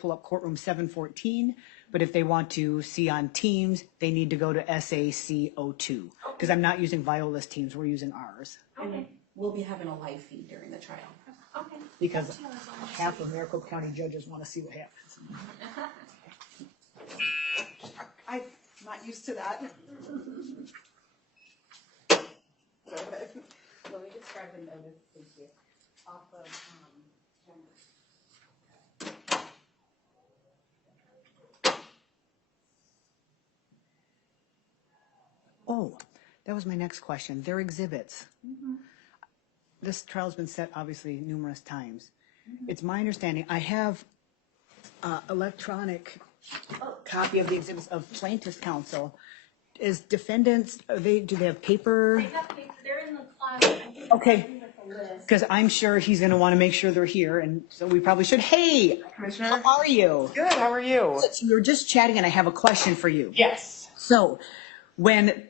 pull up courtroom 714, but if they want to see on Teams, they need to go to SAC02, because I'm not using Viola's Teams, we're using ours. Okay. We'll be having a live feed during the trial. Okay. Because half of Maricopa County judges want to see what happens. I'm not used to that. Let me just grab the notice, thank you, off of, Oh, that was my next question. Their exhibits. This trial's been set obviously numerous times. It's my understanding, I have electronic copy of the exhibits of plaintiff's counsel. Is defendants, do they have paper? They have paper. They're in the closet. Okay. Because I'm sure he's going to want to make sure they're here, and so we probably should. Hey, Commissioner? how are you? Good, how are you? So we were just chatting, and I have a question for you. Yes. So, when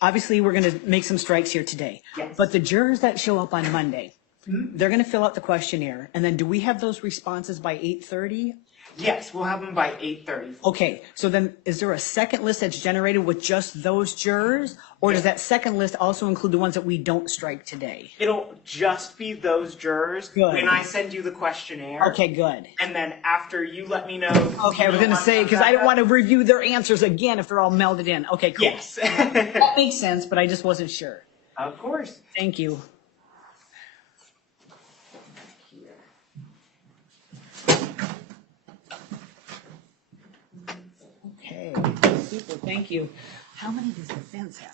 obviously we're going to make some strikes here today, Yes. but the jurors that show up on Monday, they're going to fill out the questionnaire, and then do we have those responses by 8:30? Yes, we'll have them by 8:30. Okay, so then is there a second list that's generated with just those jurors, or does that second list also include the ones that we don't strike today? It'll just be those jurors Good. when I send you the questionnaire. Okay, good. And then after you let me know. Okay, I was going to say, because I don't want to review their answers again if they're all melded in. Okay, cool. Yes. That makes sense, but I just wasn't sure. Of course. Thank you. Okay, super, thank you. How many does defense have?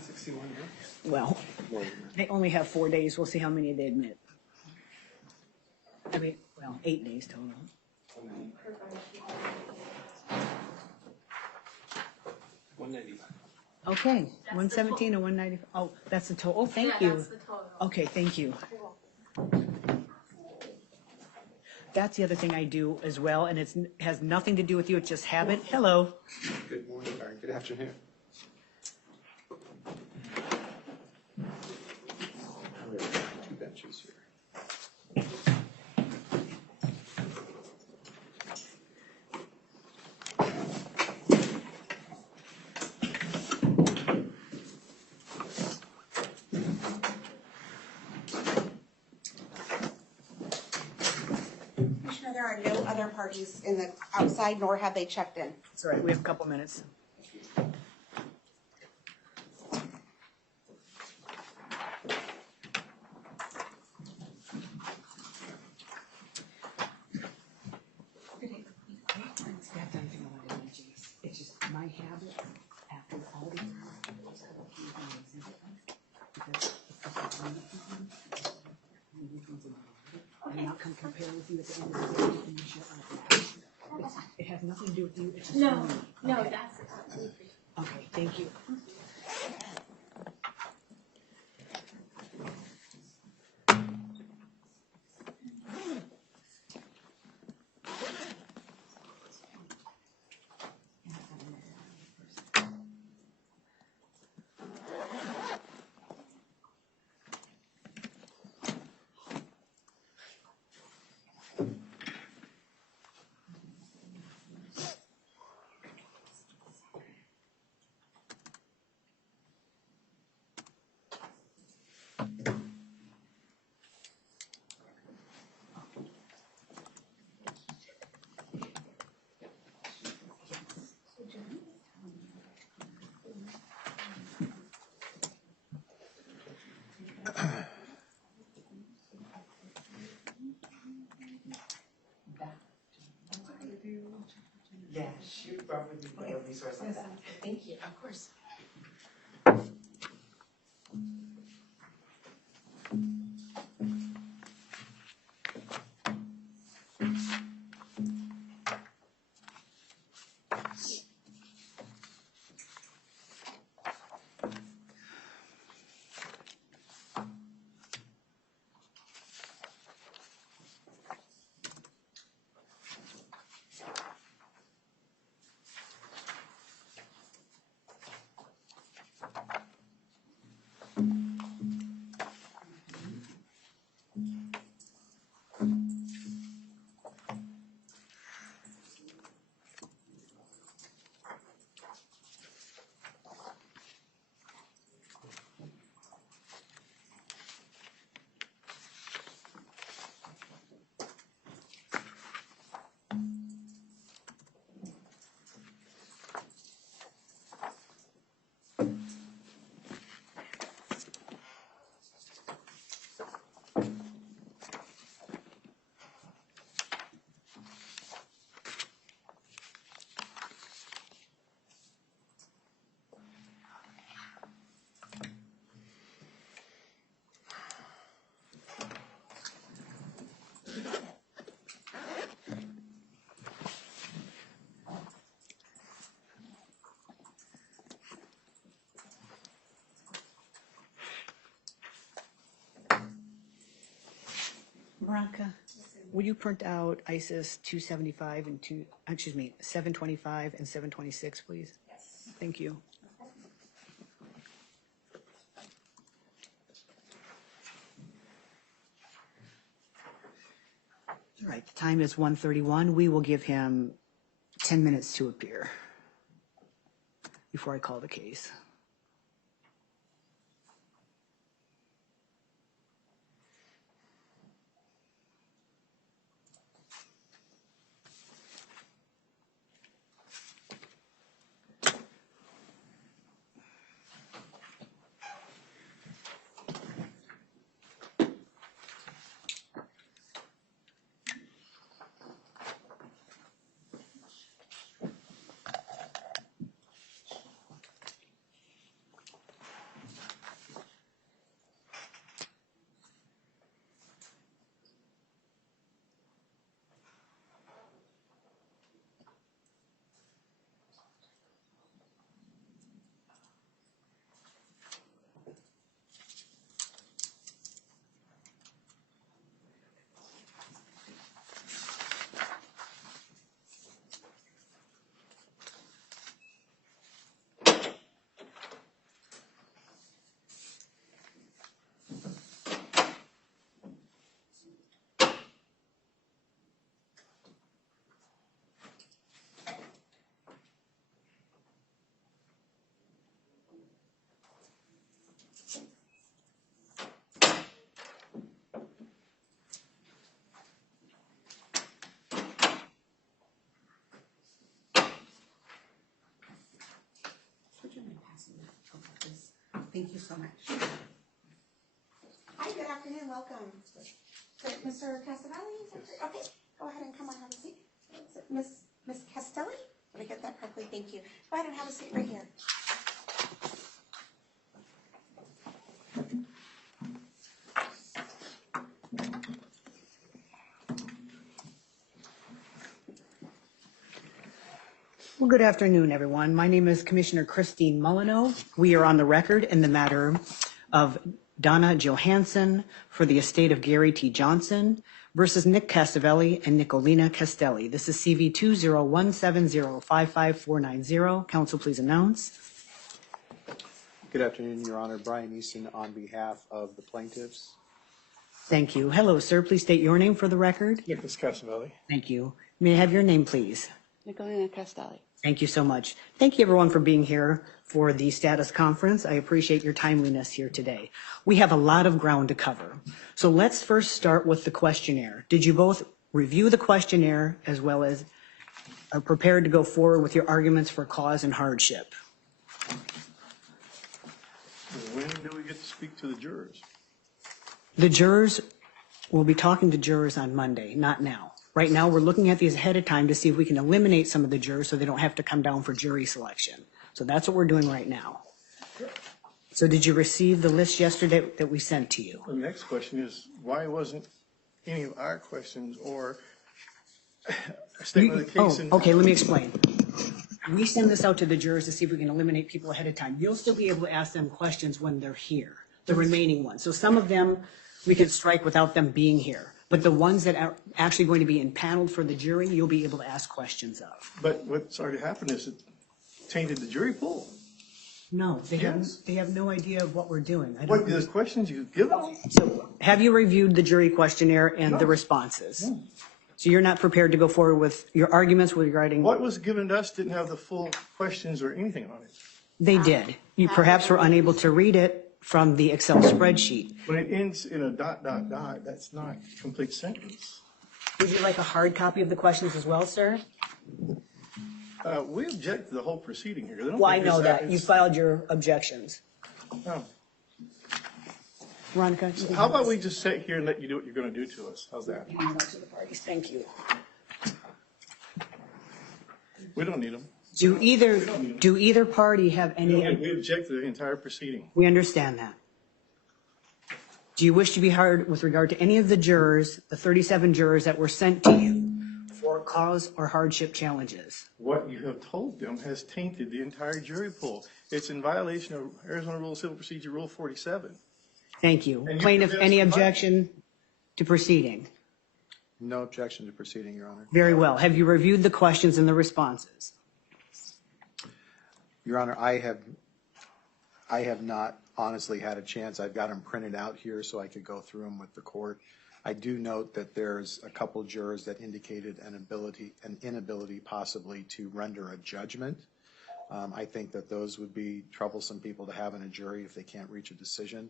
61, right? Well, they only have 4 days. We'll see how many they admit. I mean, well, 8 days total. 195. Okay, 117 and 190. Oh, that's the total. Oh, thank Yeah, you. that's the total. Okay, thank you. That's the other thing I do as well, and it has nothing to do with you. It's just habit. Hello. Good morning, or good afternoon. We have 2 benches here. Commissioner, there are no other parties in the outside, nor have they checked in. It's all right. We have a couple minutes. It's just my habit after all these. I'm not going to compare with you at the end of the day. And you shut up. It has nothing to do with you. It's just No, me. no, Okay. that's absolutely. Okay, thank you. Yeah, shoot, probably be a resource like that. Thank you, of course. Veronica, will you print out ISIS 275 and 725 and 726, please? Yes. Thank you. All right, the time is 1:31. We will give him 10 minutes to appear before I call the case. Would you mind passing that over, please? Thank you so much. Hi, good afternoon, welcome. So, Mr. Castelli, is that correct? Okay, go ahead and come on, have a seat. Is it Miss Castelli? Did I get that correctly? Thank you. Go ahead and have a seat right here. Well, good afternoon, everyone. My name is Commissioner Christine Molyneux. We are on the record in the matter of Donna Johansson for the estate of Gary T. Johnson versus Nick Castavelli and Nicolina Castelli. This is CV 20170555490. Council, please announce. Good afternoon, Your Honor. Brian Easton on behalf of the plaintiffs. Thank you. Hello, sir. Please state your name for the record. Nicholas Casavelli. Thank you. May I have your name, please? Nicolina Castelli. Thank you so much. Thank you, everyone, for being here for the status conference. I appreciate your timeliness here today. We have a lot of ground to cover. So let's first start with the questionnaire. Did you both review the questionnaire as well as are prepared to go forward with your arguments for cause and hardship? When do we get to speak to the jurors? The jurors, we'll be talking to jurors on Monday, not now. Right now, we're looking at these ahead of time to see if we can eliminate some of the jurors so they don't have to come down for jury selection. So that's what we're doing right now. So did you receive the list yesterday that we sent to you? The next question is, why wasn't any of our questions or a statement of the case? Okay, let me explain. We send this out to the jurors to see if we can eliminate people ahead of time. You'll still be able to ask them questions when they're here, the remaining ones. So some of them we can strike without them being here. But the ones that are actually going to be impaneled for the jury, you'll be able to ask questions of. But what's already happened is it tainted the jury pool. No, they Yes. have no idea of what we're doing. I What don't, the questions you give them? so have you reviewed the jury questionnaire and the responses? No. So you're not prepared to go forward with your arguments regarding? What was given to us didn't have the full questions or anything on it. They did. You perhaps were unable to read it from the Excel spreadsheet. When it ends in a ... that's not a complete sentence. Would you like a hard copy of the questions as well, sir? We object to the whole proceeding here. They don't Well, I think know it's that. You it's- filed your objections. No. Veronica? you can How have about this. we just sit here and let you do what you're going to do to us? How's that? Hand out to the parties. Thank you. We don't need them. Do either party have any? We object to the entire proceeding. We understand that. Do you wish to be heard with regard to any of the jurors, the 37 jurors that were sent to you for cause or hardship challenges? What you have told them has tainted the entire jury pool. It's in violation of Arizona Rule of Civil Procedure Rule 47. Thank you. And you Plaintiff, forbid us any from objection to proceeding? No objection to proceeding, Your Honor. Very well. Have you reviewed the questions and the responses? Your Honor, I have not honestly had a chance. I've got them printed out here so I could go through them with the court. I do note that there's a couple jurors that indicated an inability possibly to render a judgment. I think that those would be troublesome people to have in a jury if they can't reach a decision.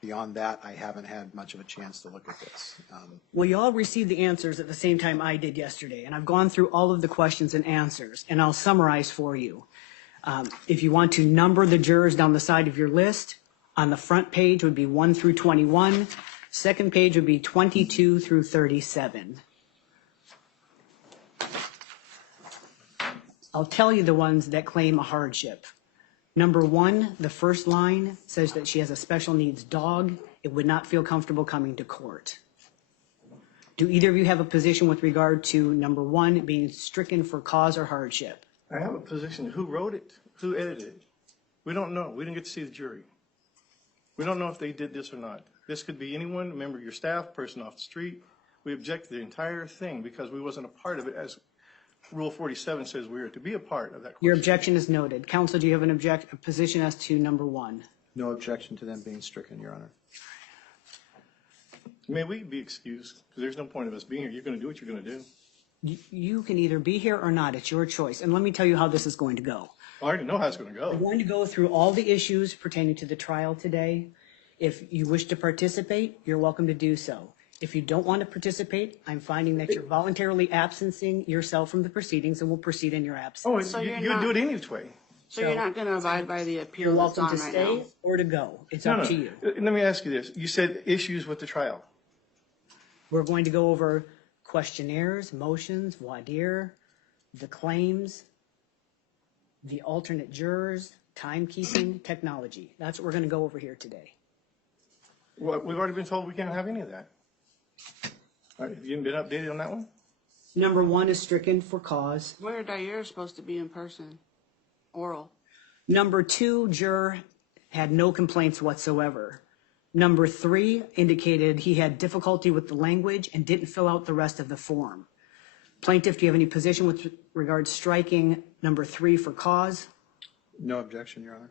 Beyond that, I haven't had much of a chance to look at this. Well, you all received the answers at the same time I did yesterday, and I've gone through all of the questions and answers, and I'll summarize for you. If you want to number the jurors down the side of your list, on the front page would be 1 through 21. Second page would be 22 through 37. I'll tell you the ones that claim a hardship. Number 1, the first line says that she has a special needs dog. It would not feel comfortable coming to court. Do either of you have a position with regard to number 1 being stricken for cause or hardship? I have a position. Who wrote it? Who edited it? We don't know. We didn't get to see the jury. We don't know if they did this or not. This could be anyone, a member of your staff, person off the street. We object to the entire thing because we wasn't a part of it, as Rule 47 says we are to be a part of that. Your question. objection is noted. Counsel, do you have a position as to number 1? No objection to them being stricken, Your Honor. May we be excused? Because there's no point of us being here. You're going to do what you're going to do. You can either be here or not. It's your choice. And let me tell you how this is going to go. I already know how it's going to We're go. going to go through all the issues pertaining to the trial today. If you wish to participate, you're welcome to do so. If you don't want to participate, I'm finding that you're voluntarily absencing yourself from the proceedings and will proceed in your absence. Oh, So you're you not- do it anyway. So you're not going to abide by the You're appeal that's welcome on to right stay now? or to go. It's No, up no. to you. Let me ask you this. You said issues with the trial. We're going to go over questionnaires, motions, voir dire, the claims, the alternate jurors, timekeeping, technology. That's what we're going to go over here today. Well, we've already been told we can't have any of that. All right, have you been updated on that one? Number 1 is stricken for cause. Where are supposed to be in person? Oral. Number 2, juror had no complaints whatsoever. Number 3 indicated he had difficulty with the language and didn't fill out the rest of the form. Plaintiff, do you have any position with regard to striking number 3 for cause? No objection, Your Honor.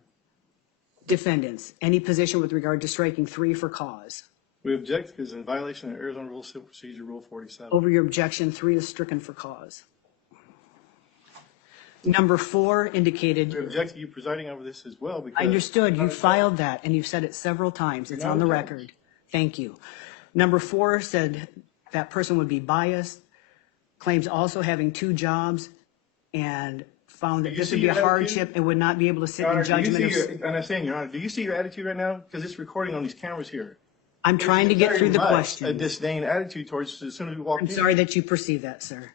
Defendants, any position with regard to striking 3 for cause? We object because in violation of Arizona Rule Civil Procedure Rule 47. Over your objection, 3 is stricken for cause. Number 4 indicated, We object to you presiding over this as well because. I understood, you filed that and you've said it several times. It's on the record. Thank you. Number 4 said that person would be biased, claims also having 2 jobs, and found that Do you this see would be a your attitude? hardship and would not be able to sit Your in Honor, do you judgment. see of- your, and I'm saying, Your Honor, do you see your attitude right now? Because it's recording on these cameras here. I'm trying to get It's through the very much A question. disdain attitude towards as soon as we walk in. I'm sorry that you perceive that, sir.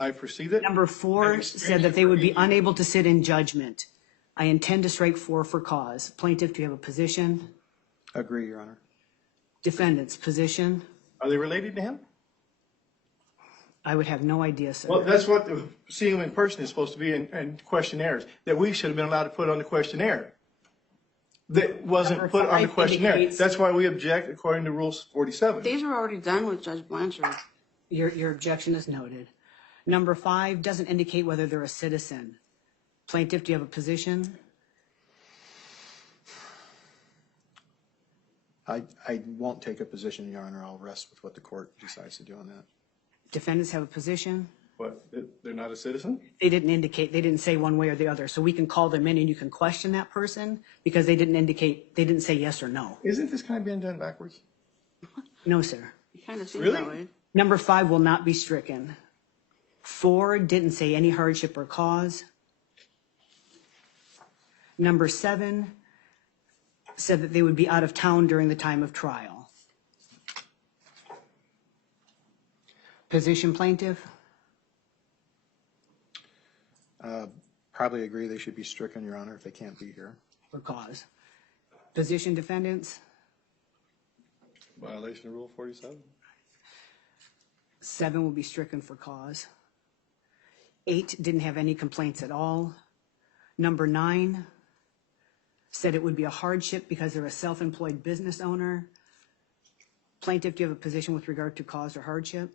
I perceive it. Number I've 4 experienced said that it they for would be 8 years. unable to sit in judgment. I intend to strike 4 for cause. Plaintiff, do you have a position? Agree, Your Honor. Defendant's position? Are they related to him? I would have no idea, sir. Well, that's what seeing him in person is supposed to be in questionnaires, that we should have been allowed to put on the questionnaire. That wasn't Number put on the 5 questionnaire. indicates- That's why we object according to Rule 47. These were already done with Judge Blanchard. Your objection is noted. Number 5 doesn't indicate whether they're a citizen. Plaintiff, do you have a position? I won't take a position, Your Honor. I'll rest with what the court decides to do on that. Defendants have a position? What, they're not a citizen? They didn't indicate, they didn't say one way or the other. So we can call them in and you can question that person because they didn't indicate, they didn't say yes or no. Isn't this kind of being done backwards? No, sir. It kind of seems Really? that way. Number 5 will not be stricken. 4 didn't say any hardship or cause. Number 7 said that they would be out of town during the time of trial. Position, plaintiff? Probably agree they should be stricken, Your Honor, if they can't be here. For cause. Position, defendants? Violation of Rule 47. 7 will be stricken for cause. 8 didn't have any complaints at all. Number 9 said it would be a hardship because they're a self-employed business owner. Plaintiff, do you have a position with regard to cause or hardship?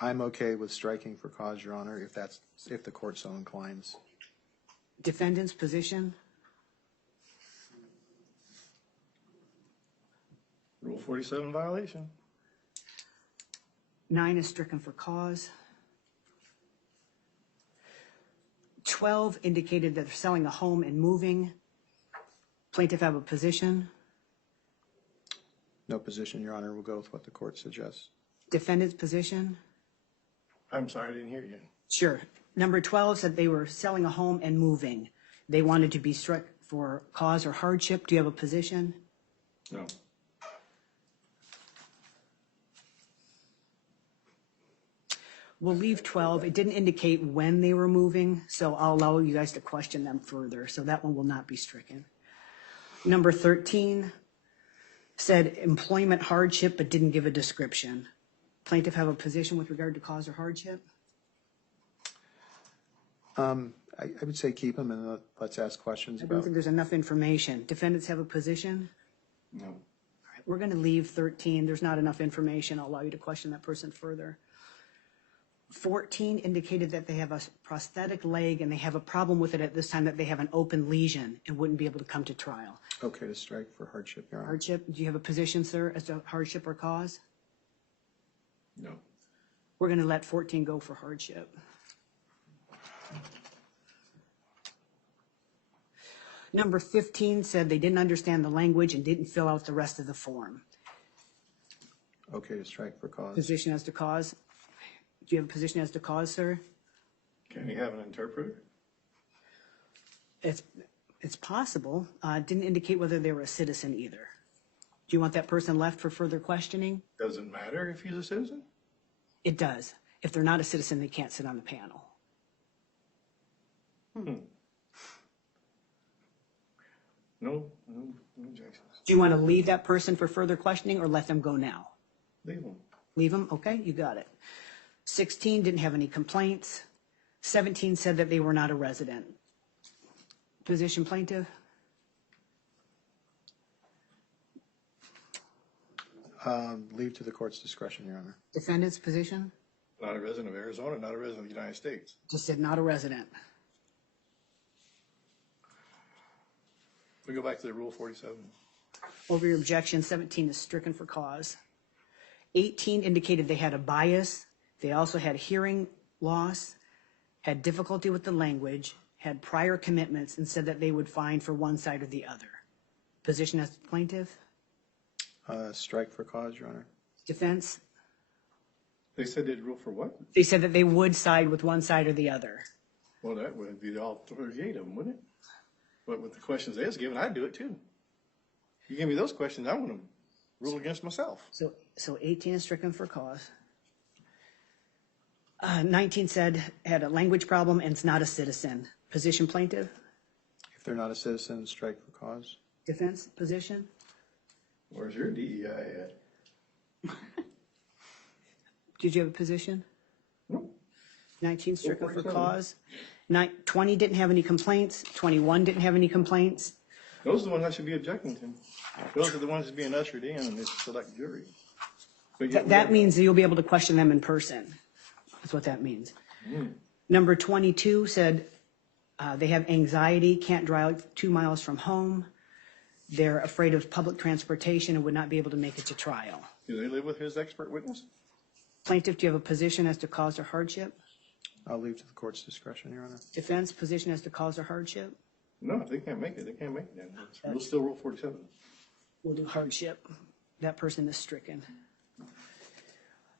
I'm okay with striking for cause, Your Honor, if the court so inclines. Defendant's position? Rule 47 violation. 9 is stricken for cause. 12 indicated that they're selling a home and moving. Plaintiff have a position. No position, Your Honor. We'll go with what the court suggests. Defendant's position. I'm sorry, I didn't hear you. Sure. Number 12 said they were selling a home and moving. They wanted to be struck for cause or hardship. Do you have a position? No. We'll leave 12. It didn't indicate when they were moving, so I'll allow you guys to question them further. So that one will not be stricken. Number 13 said employment hardship, but didn't give a description. Plaintiff have a position with regard to cause or hardship? I would say keep them and let's ask questions I don't about. think there's enough information. Defendants have a position? No. All right, we're going to leave 13. There's not enough information. I'll allow you to question that person further. 14 indicated that they have a prosthetic leg and they have a problem with it at this time, that they have an open lesion and wouldn't be able to come to trial. Okay to strike for hardship, Your Honor. Hardship, do you have a position, sir, as to hardship or cause? No. We're going to let 14 go for hardship. Number 15 said they didn't understand the language and didn't fill out the rest of the form. Okay to strike for cause. Position as to cause? Do you have a position as to cause, sir? Can he have an interpreter? It's possible. Didn't indicate whether they were a citizen either. Do you want that person left for further questioning? Doesn't matter if he's a citizen? It does. If they're not a citizen, they can't sit on the panel. No objections. Do you want to leave that person for further questioning or let them go now? Leave him. Leave them? Okay, you got it. 16 didn't have any complaints. 17 said that they were not a resident. Position plaintiff? Leave to the court's discretion, Your Honor. Defendant's position? Not a resident of Arizona, not a resident of the United States. Just said not a resident. We go back to the Rule 47. Over your objection, 17 is stricken for cause. 18 indicated they had a bias. They also had hearing loss, had difficulty with the language, had prior commitments, and said that they would fine for one side or the other. Position as plaintiff? Strike for cause, Your Honor. Defense? They said they'd rule for what? They said that they would side with one side or the other. Well, that would be all 38 of them, wouldn't it? But with the questions they was given, I'd do it too. You give me those questions, I want to rule against myself. So 18 is stricken for cause. 19 said had a language problem and it's not a citizen. Position plaintiff? If they're not a citizen, strike for cause. Defense position? Where's your DEI at? Did you have a position? No. 19 stricken for 47. cause. 20 didn't have any complaints. 21 didn't have any complaints. Those are the ones I should be objecting to. Those are the ones that's being ushered in this select jury. But yet That means that you'll be able to question them in person. That's what that means. Number 22 said they have anxiety, can't drive 2 miles from home. They're afraid of public transportation and would not be able to make it to trial. Do they live with his expert witness? Plaintiff, do you have a position as to cause or hardship? I'll leave to the court's discretion, Your Honor. Defense position as to cause or hardship? No, if they can't make it, they can't make it then. We'll still rule 47. We'll do hardship. That person is stricken.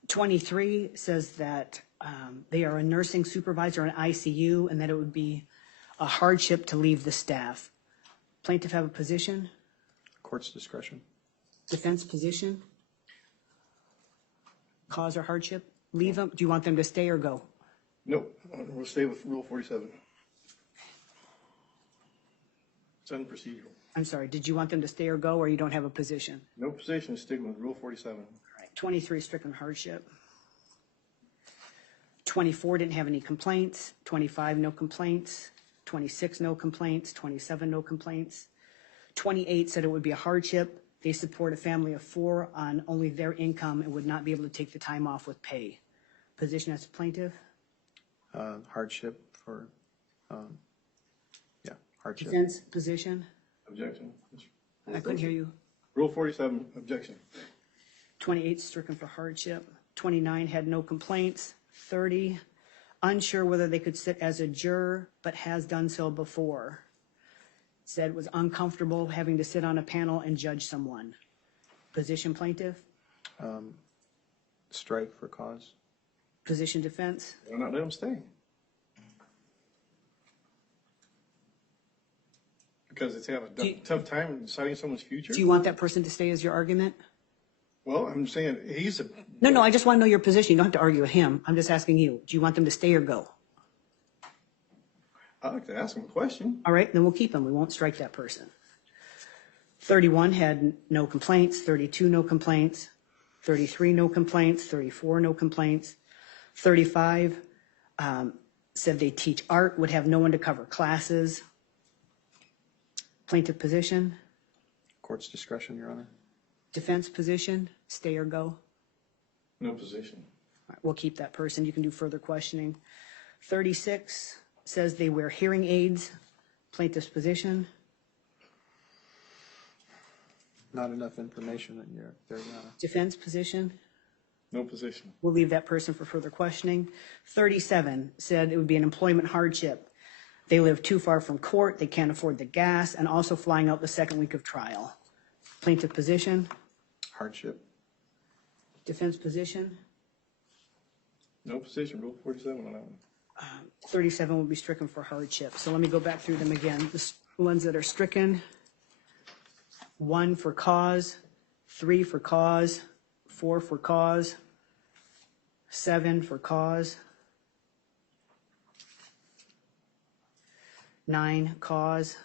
23 says that they are a nursing supervisor in ICU and that it would be a hardship to leave the staff. Plaintiff have a position? Court's discretion. Defense position? Cause or hardship? Leave them? Do you want them to stay or go? No, we'll stay with rule 47. It's unprocedural. I'm sorry, did you want them to stay or go, or you don't have a position? No position, stick with rule 47. All right, 23 stricken hardship. 24 didn't have any complaints. 25 no complaints. 26 no complaints. 27 no complaints. 28 said it would be a hardship. They support a family of 4 on only their income and would not be able to take the time off with pay. Position as plaintiff? Hardship for, hardship. Defense position? Objection. I couldn't hear you. Rule 47, objection. 28 stricken for hardship. 29 had no complaints. 30 unsure whether they could sit as a juror, but has done so before. Said was uncomfortable having to sit on a panel and judge someone. Position plaintiff? Strike for cause. Position defense? Why not let them stay? Because it's have Do a you- tough time deciding someone's future? Do you want that person to stay as your argument? Well, I'm saying he's a, No, I just want to know your position. You don't have to argue with him. I'm just asking you. Do you want them to stay or go? I'd like to ask him a question. All right, then we'll keep him. We won't strike that person. 31 had no complaints. 32, no complaints. 33, no complaints. 34, no complaints. 35 said they teach art, would have no one to cover classes. Plaintiff position, Court's discretion, Your Honor. defense position, stay or go. All No position. right, we'll keep that person. You can do further questioning. 36 says they wear hearing aids. Plaintiff's position, Not enough information in there, Your Honor. defense position. No position. We'll leave that person for further questioning. 37 said it would be an employment hardship. They live too far from court, they can't afford the gas, and also flying out the second week of trial. Plaintiff position, Hardship. defense position. No position. Rule 47 on that one. 37 will be stricken for hardship. So let me go back through them again. The ones that are stricken: 1 for cause, 3 for cause, 4 for cause, 7 for cause, 9 cause,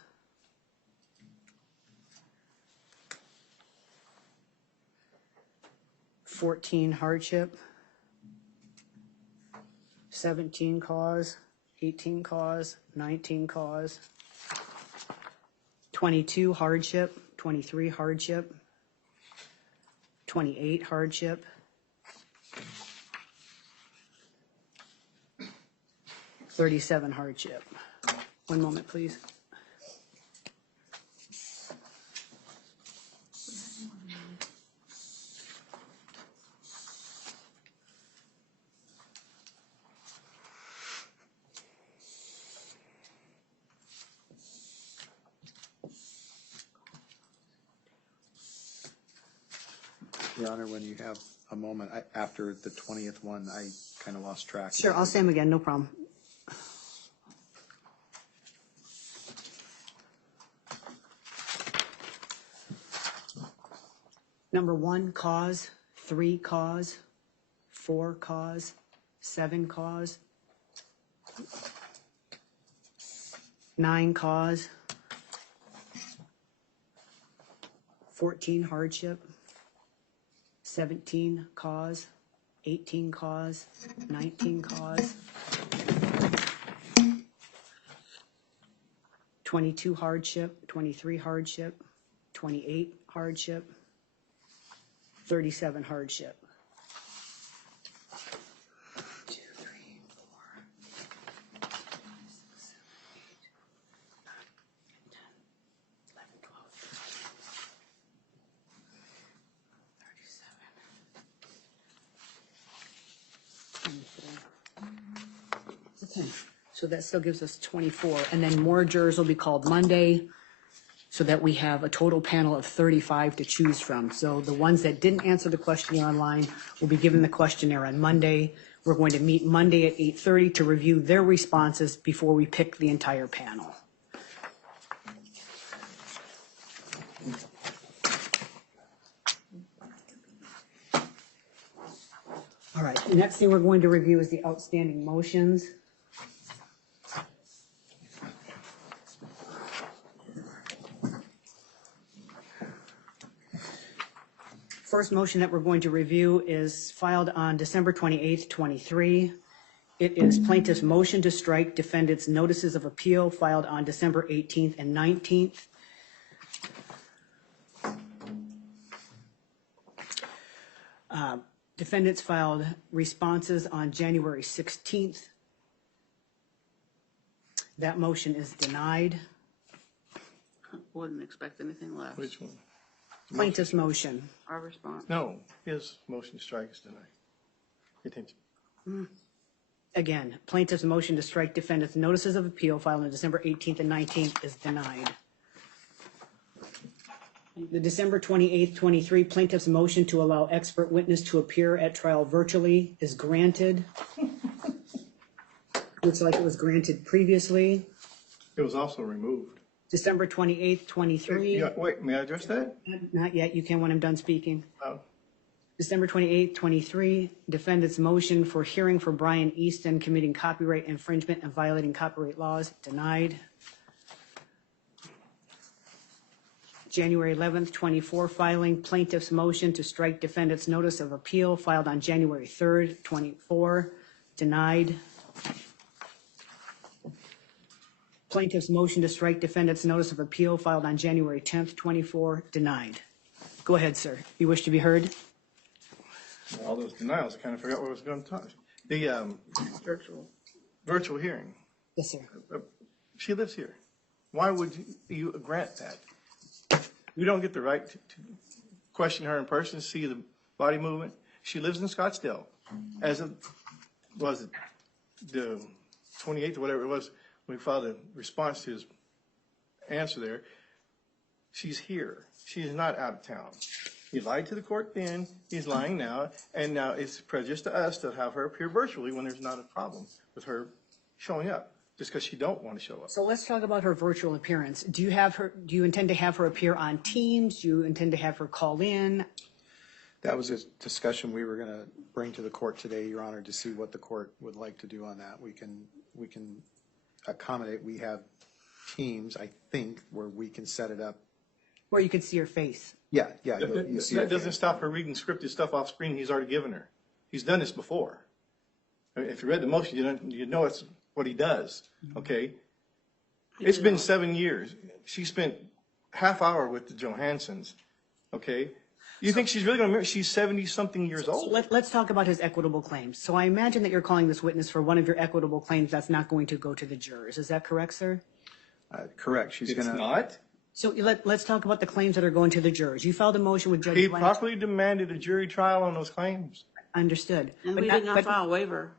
14 hardship, 17 cause, 18 cause, 19 cause, 22 hardship, 23 hardship, 28 hardship, 37 hardship. One moment, please. Your Honor, when you have a moment, after the 20th one, I kind of lost track. Sure, I'll say them again, no problem. Number 1, cause, 3 cause, 4 cause, 7 cause, 9 cause, 14 hardship, 17 cause, 18 cause, 19 cause, 22 hardship, 23 hardship, 28 hardship, 37 hardship. 2, 3, 4, 5, 6, 7, 8, 9, 10, 11, 12, 37. Okay, so that still gives us 24, and then more jurors will be called Monday, so that we have a total panel of 35 to choose from. So the ones that didn't answer the questionnaire online will be given the questionnaire on Monday. We're going to meet Monday at 8:30 to review their responses before we pick the entire panel. All right, the next thing we're going to review is the outstanding motions. First motion that we're going to review is filed on December 28th, 23. It is plaintiff's motion to strike defendant's notices of appeal filed on December 18th and 19th. Defendants filed responses on January 16th. That motion is denied. Wouldn't expect anything less. Which one? Plaintiff's motion. Our response. No, his motion to strike is denied. Pay attention. Again, plaintiff's motion to strike defendant's notices of appeal filed on December 18th and 19th is denied. The December 28th, 23 plaintiff's motion to allow expert witness to appear at trial virtually is granted. Looks like it was granted previously. It was also removed. December 28th, 23. Yeah, wait, may I address that? Not yet, you can when I'm done speaking. Oh. December 28th, 23, defendant's motion for hearing for Brian Easton committing copyright infringement and violating copyright laws, denied. January 11th, 24, filing plaintiff's motion to strike defendant's notice of appeal filed on January 3rd, 24, denied. Plaintiff's motion to strike defendant's notice of appeal filed on January 10th, 24, denied. Go ahead, sir. You wish to be heard? All those denials, I kind of forgot what I was going to talk. The virtual hearing. Yes, sir. She lives here. Why would you grant that? You don't get the right to question her in person, see the body movement. She lives in Scottsdale. As of, was it the 28th or whatever it was, we filed a response to his answer there. She's here. She's not out of town. He lied to the court then, he's lying now, and now it's prejudice to us to have her appear virtually when there's not a problem with her showing up, just because she don't want to show up. So let's talk about her virtual appearance. Do you intend to have her appear on Teams? Do you intend to have her call in? That was a discussion we were going to bring to the court today, Your Honor, to see what the court would like to do on that. We can accommodate. We have teams, I think, where we can set it up. Where you could see her face. Yeah. You see That it. doesn't stop her reading scripted stuff off screen he's already given her. He's done this before. I mean, if you read the motion, you know it's what he does, okay? It's been 7 years. She spent half hour with the Johansons, okay? You think she's really going to remember? She's 70-something years So old. let's talk about his equitable claims. So I imagine that you're calling this witness for one of your equitable claims that's not going to go to the jurors. Is that correct, sir? Correct. She's It's going to. not. So let's talk about the claims that are going to the jurors. You filed a motion with Judge He Blanchard. properly demanded a jury trial on those claims. Understood. And But we not- did not but- file a waiver.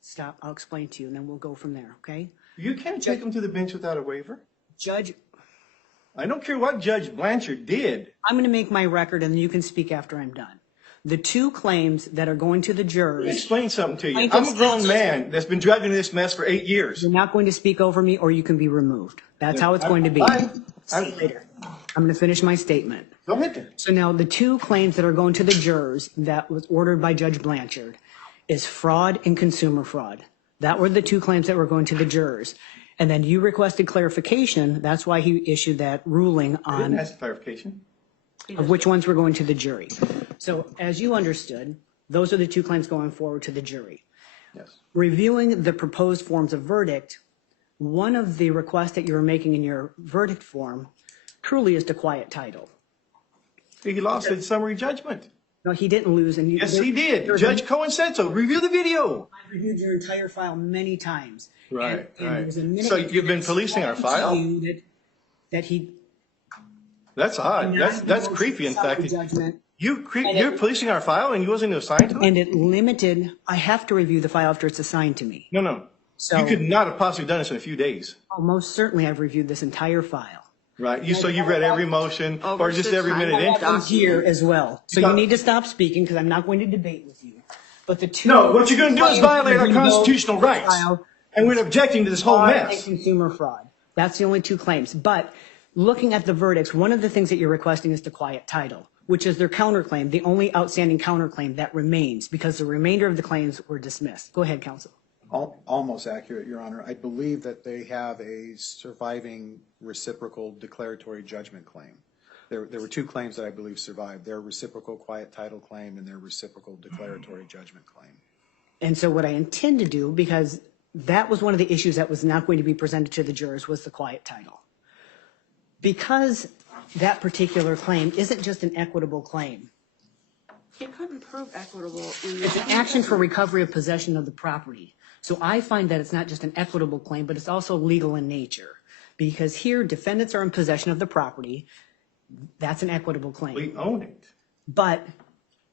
Stop. I'll explain to you, and then we'll go from there, okay? You can't take him to the bench without a waiver. Judge, I don't care what Judge Blanchard did. I'm going to make my record, and you can speak after I'm done. The two claims that are going to the Let me jurors, explain something to you. I'm Plaintiff's a grown counsel- man that's been dragged into this mess for 8 years. you're not going to speak over me, or you can be removed. That's how it's going to be. Fine. See you later. I'm going to finish my statement. Go ahead then. So now the two claims that are going to the jurors that was ordered by Judge Blanchard is fraud and consumer fraud. That were the two claims that were going to the jurors. And then you requested clarification. That's why he issued that ruling I didn't on ask clarification. of which ones were going to the jury. So as you understood, those are the two claims going forward to the jury. Yes. Reviewing the proposed forms of verdict, one of the requests that you were making in your verdict form truly is to quiet title. He lost in summary judgment. No, he didn't lose. And Yes, he did. Judge Cohen said so. Review the video. I reviewed your entire file many times. And there was a minute So you've been policing our file? That he. That's odd. That's creepy. In fact, Judgment. you're policing our file and you wasn't assigned to it? And it limited, I have to review the file after it's assigned to me. No. So, You could not have possibly done this in a few days. oh, most certainly I've reviewed this entire file. Right. So you read every motion Over or just every 600 minute I'm entry? here as well. So you need to stop speaking because I'm not going to debate with you. But the two. No, what you're going to do is violate our constitutional rights. File, And we're objecting to this whole fraud and mess. consumer fraud. That's the only two claims. But looking at the verdicts, one of the things that you're requesting is to quiet title, which is their counterclaim, the only outstanding counterclaim that remains because the remainder of the claims were dismissed. Go ahead, counsel. Almost accurate, Your Honor. I believe that they have a surviving reciprocal declaratory judgment claim. There were two claims that I believe survived. Their reciprocal quiet title claim and their reciprocal declaratory judgment claim. And so what I intend to do, because that was one of the issues that was not going to be presented to the jurors, was the quiet title. Because that particular claim isn't just an equitable claim He couldn't prove equitable in It's an action for recovery of possession of the property. So I find that it's not just an equitable claim, but it's also legal in nature. Because here, defendants are in possession of the property. That's an equitable claim. We own it. But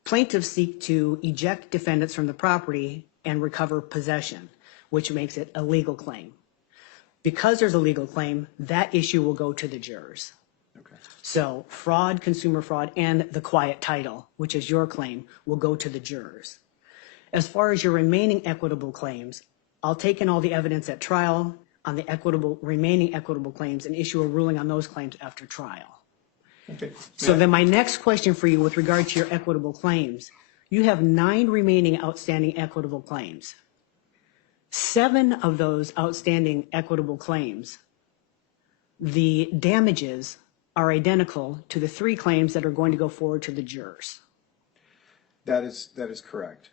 plaintiffs seek to eject defendants from the property and recover possession, which makes it a legal claim. Because there's a legal claim, that issue will go to the jurors. Okay. So fraud, consumer fraud, and the quiet title, which is your claim, will go to the jurors. As far as your remaining equitable claims, I'll take in all the evidence at trial on the remaining equitable claims and issue a ruling on those claims after trial. Okay. So then my next question for you with regard to your equitable claims, you have 9 remaining outstanding equitable claims. 7 of those outstanding equitable claims, the damages are identical to the 3 claims that are going to go forward to the jurors. That is correct.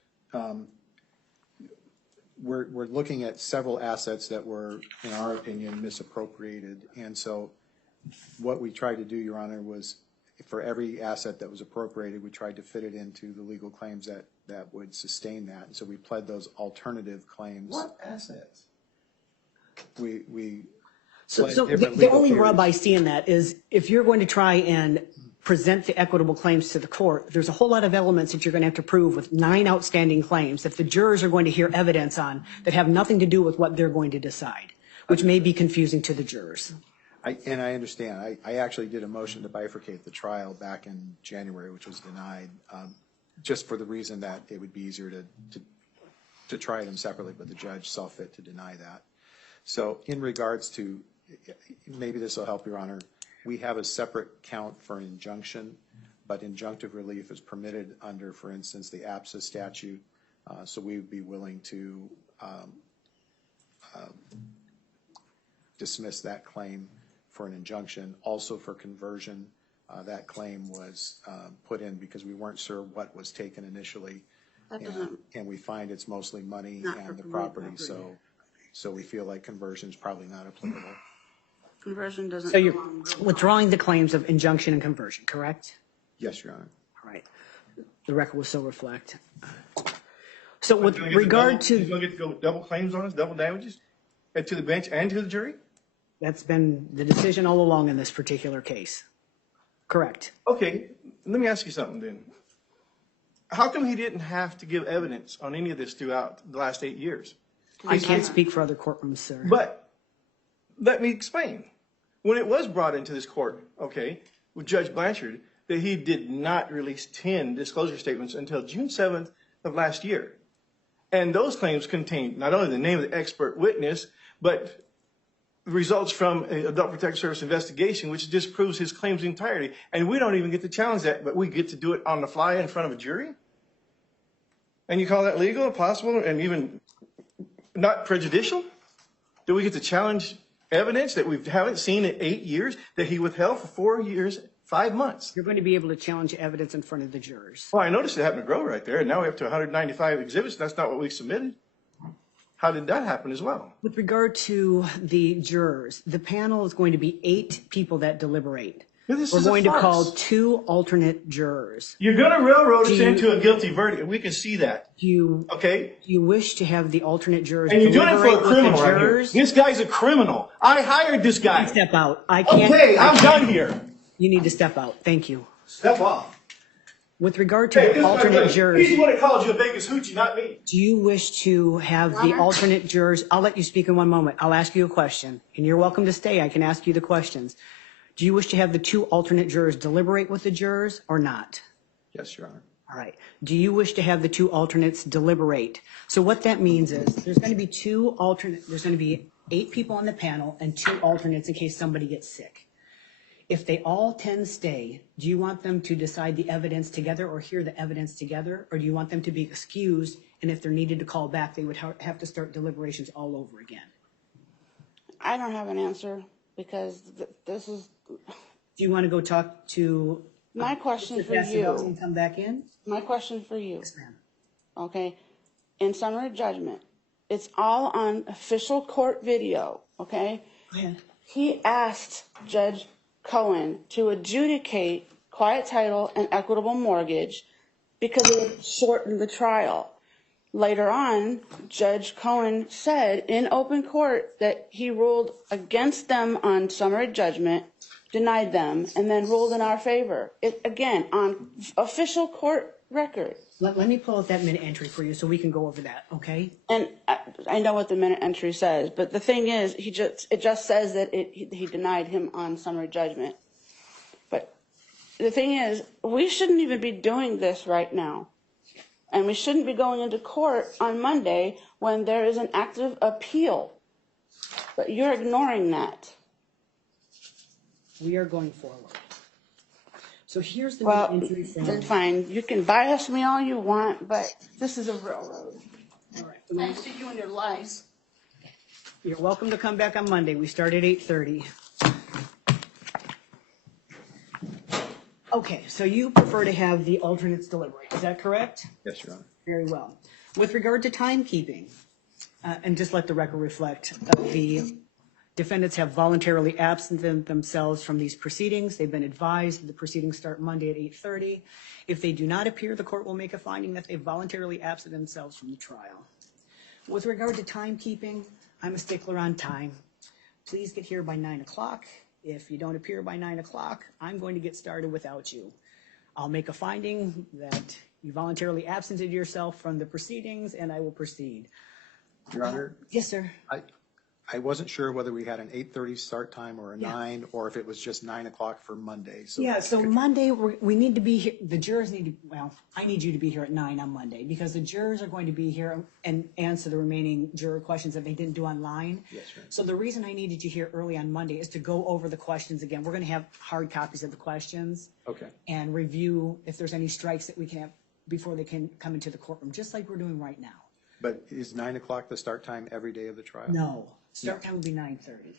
We're looking at several assets that were, in our opinion, misappropriated. And so what we tried to do, Your Honor, was for every asset that was appropriated, we tried to fit it into the legal claims that would sustain that. And so we pled those alternative claims. What assets? We So pled the different legal only rub I theories. see in that is if you're going to try and present the equitable claims to the court, there's a whole lot of elements that you're going to have to prove with 9 outstanding claims that the jurors are going to hear evidence on that have nothing to do with what they're going to decide, which may be confusing to the jurors. I understand. I actually did a motion to bifurcate the trial back in January, which was denied, just for the reason that it would be easier to try them separately, but the judge saw fit to deny that. So in regards to, maybe this will help, Your Honor, we have a separate count for an injunction, but injunctive relief is permitted under, for instance, the APSA statute. So we would be willing to dismiss that claim for an injunction. Also for conversion, that claim was put in because we weren't sure what was taken initially. And we find it's mostly money and the property. So we feel like conversion is probably not applicable. Conversion doesn't. So you're withdrawing the claims of injunction and conversion, correct? Yes, Your Honor. All right. The record will so reflect. So with He's regard going to, to get to go double claims on us, double damages, and to the bench and to the jury? that's been the decision all along in this particular case. Correct. Okay, let me ask you something then. How come he didn't have to give evidence on any of this throughout the last 8 years? I can't speak for other courtrooms, sir. But let me explain. When it was brought into this court, okay, with Judge Blanchard, that he did not release 10 disclosure statements until June 7th of last year. And those claims contained not only the name of the expert witness, but results from an Adult Protective Service investigation, which disproves his claims entirely. And we don't even get to challenge that, but we get to do it on the fly in front of a jury? And you call that legal, possible, and even not prejudicial? Do we get to challenge evidence that we haven't seen in 8 years, that he withheld for 4 years, 5 months? You're going to be able to challenge evidence in front of the jurors. Well, I noticed it happened to grow right there, and now we have to 195 exhibits. That's not what we submitted. How did that happen as well? With regard to the jurors, the panel is going to be 8 people that deliberate. This We're is a going to farce. call 2 alternate jurors. You're going to railroad us Do you- into a guilty verdict, and we can see that. Do you Okay? wish to have the alternate jurors And you're doing it for a deliberate with the criminal right here. jurors? This guy's a criminal. I hired this guy. Step out. I can't. Okay, I'm done here. You need to step out. Thank you. Step off. With regard to Hey, the this is my alternate place. jurors, He's the one that called you a Vegas hoochie, not me. do you wish to have the alternate jurors? I'll let you speak in one moment. I'll ask you a question, and you're welcome to stay. I can ask you the questions. Do you wish to have the 2 alternate jurors deliberate with the jurors or not? Yes, Your Honor. All right. Do you wish to have the 2 alternates deliberate? So what that means is there's going to be 2 alternate, there's going to be 8 people on the panel and 2 alternates in case somebody gets sick. If they all 10 stay, do you want them to decide the evidence together or hear the evidence together? Or do you want them to be excused, and if they're needed to call back, they would have to start deliberations all over again? I don't have an answer because this is Do you want to go talk to my question Mr. for Casanelli you. and come back in? My question for you. Yes, ma'am. Okay, in summary judgment, it's all on official court video, okay? Go ahead. He asked Judge Cohen to adjudicate quiet title and equitable mortgage because it would shorten the trial. Later on, Judge Cohen said in open court that he ruled against them on summary judgment, denied them, and then ruled in our favor. Again, on official court record. Let me pull out that minute entry for you so we can go over that, okay? And I know what the minute entry says, but the thing is, it just says that he denied him on summary judgment. But the thing is, we shouldn't even be doing this right now. And we shouldn't be going into court on Monday when there is an active appeal. But you're ignoring that. We are going forward. So here's the Well, minute entry from. then fine. You can bias me all you want, but this is a railroad. All right. Thanks to you and your lies. You're welcome to come back on Monday. We start at 8:30. Okay, so you prefer to have the alternates deliberate, is that correct? Yes, Your Honor. Very well. With regard to timekeeping, and just let the record reflect, the defendants have voluntarily absented themselves from these proceedings. They've been advised that the proceedings start Monday at 8:30. If they do not appear, the court will make a finding that they voluntarily absent themselves from the trial. With regard to timekeeping, I'm a stickler on time. Please get here by 9 o'clock. If you don't appear by 9 o'clock, I'm going to get started without you. I'll make a finding that you voluntarily absented yourself from the proceedings, and I will proceed. Your Honor, Yes, sir. I wasn't sure whether we had an 8:30 start time or a 9, or if it was just 9 o'clock for Monday. Yeah, so Monday, we need to be here, the jurors need to, well, I need you to be here at 9 on Monday, because the jurors are going to be here and answer the remaining juror questions that they didn't do online. Yes, sir. So the reason I needed you here early on Monday is to go over the questions again. We're going to have hard copies of the questions. Okay. And review if there's any strikes that we can have before they can come into the courtroom, just like we're doing right now. But is 9 o'clock the start time every day of the trial? No, start time will be 9:30.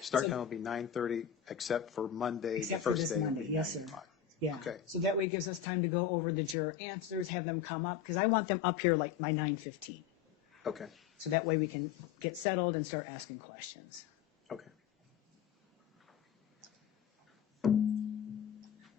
Start time will be 9:30, except for Monday, the Except for first this day will Monday, be 9 yes, sir. o'clock. Yeah. Okay. So that way it gives us time to go over the juror answers, have them come up, because I want them up here like by 9:15. Okay, So that way we can get settled and start asking questions. okay.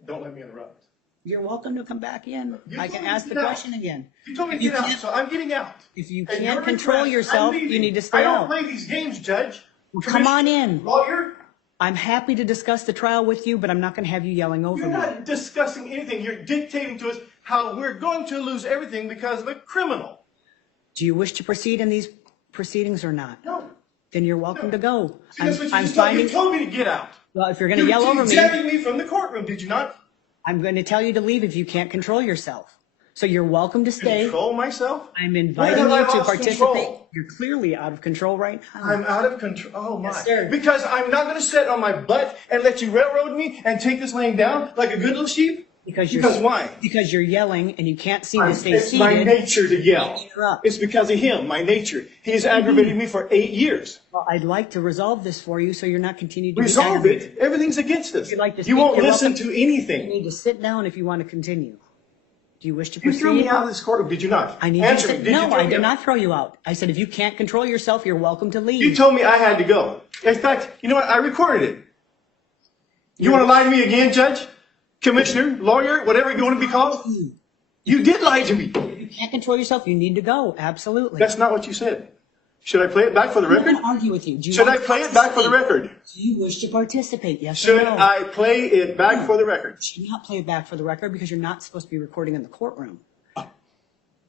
Don't let me interrupt. You're welcome to come back in. I can ask the get out. question again. You told me to You get out, can't- so I'm getting out. If you At your can't control request, yourself, I'm you leaving. need to stay I don't out. play these games, Judge. Well, come on in. Lawyer, I'm happy to discuss the trial with you, but I'm not going to have you yelling over you're me. not discussing anything. You're dictating to us how we're going to lose everything because of a criminal. Do you wish to proceed in these proceedings or not? No. Then you're welcome to go. See, that's what you I'm just told me. You finding, told me to get out. well, if you're going to You yell over me, ejected me from the courtroom, did you not? I'm going to tell you to leave if you can't control yourself. So you're welcome to stay. Control myself? I'm Where inviting have I you to lost participate. control? You're clearly out of control right now. I'm out of control. Oh my. Yes, sir. Because I'm not going to sit on my butt and let you railroad me and take this laying down like a good little sheep? Because why? Because you're yelling and you can't seem to stay It's my seated. nature to yell. Interrupt. It's because of him, my nature. He has aggravated me for 8 years. Well, I'd like to resolve this for you so you're not continuing to be Resolve aggravated. it. Everything's against us. If you'd like to You speak, won't you're listen welcome. to You anything. need to sit down if you want to continue. Do you wish to You proceed? threw me out of this courtroom, did you not? I need you Answer to me. sit. Did you No, throw I me did out? not throw you out. I said if you can't control yourself, you're welcome to leave. You told me I had to go. In fact, you know what? I recorded it. You want to lie to me again, Judge? Commissioner? Lawyer? Whatever you want to be called? You did lie to me. If you can't control yourself, you need to go. Absolutely. That's not what you said. Should I play it back for the I'm not record? going to argue with you. Do you Should I want to play it back for the participate? record? Do you wish to participate? Yes or Should no? I play it back for the record? You should not play it back for the record because you're not supposed to be recording in the courtroom.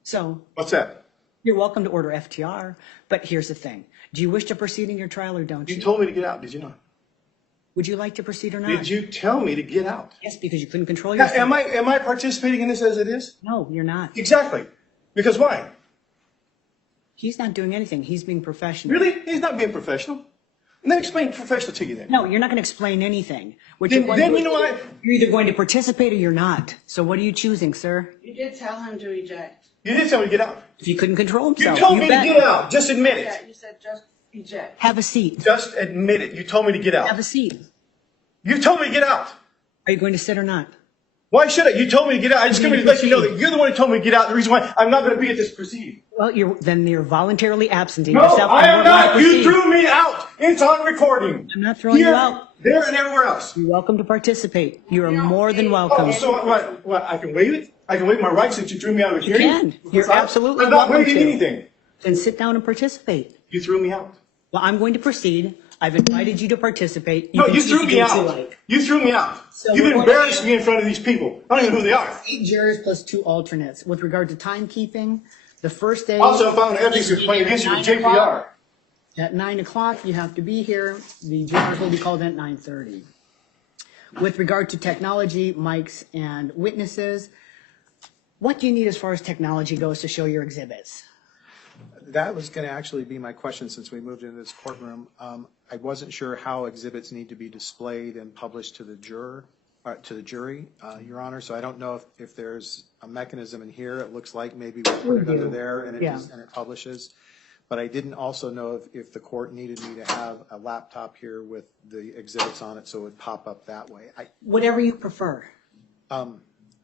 So What's that? you're welcome to order FTR, but here's the thing. Do you wish to proceed in your trial or don't you? You told me to get out, did you not? Would you like to proceed or not? Did you tell me to get out? Yes, because you couldn't control yourself. Am I participating in this as it is? No, you're not. Exactly. Because why? He's not doing anything. He's being professional. Really? He's not being professional. Let me explain professional to you then. No, you're not going to explain anything. What Then- you're going then to- you know what? You're either going to participate or you're not. So what are you choosing, sir? You did tell him to eject. You did tell me to get out. If he couldn't control You himself, told me bet. to get out. Just admit it. Yeah, you said just eject. Have a seat. Just admit it. You told me to get Have out. a seat. You told me to get out. Are you going to sit or not? Why should I? You told me to get out. I just came here to let you know that you're the one who told me to get out. The reason why I'm not going to be at this proceeding. Well, you're voluntarily absenting No, yourself. I am don't wanna not. You proceed. threw me out. It's on recording. I'm not throwing you Here, out. there, and everywhere else. You're welcome to participate. You are more than Oh, welcome. so what? I can waive it? I can waive my rights since you threw me out of the hearing? can. You're absolutely I'm not welcome waiving to. anything. Then sit down and participate. You threw me out. Well, I'm going to proceed. I've invited you to participate. No, can you choose threw to me do as you out. like. You threw me out. So You've we're going to- embarrassed me in front of these people. I don't even know who they are. 8 jurors plus 2 alternates. With regard to timekeeping, the first day. Also, I found an ethics complaint against you with JPR. At 9 o'clock, you have to be here. The jurors will be called at 9:30. With regard to technology, mics, and witnesses, what do you need as far as technology goes to show your exhibits? That was going to actually be my question since we moved into this courtroom. I wasn't sure how exhibits need to be displayed and published to the jury, Your Honor. So I don't know if there's a mechanism in here. It looks like maybe we put it under there and it publishes. But I didn't also know if the court needed me to have a laptop here with the exhibits on it so it would pop up that way. Whatever you prefer.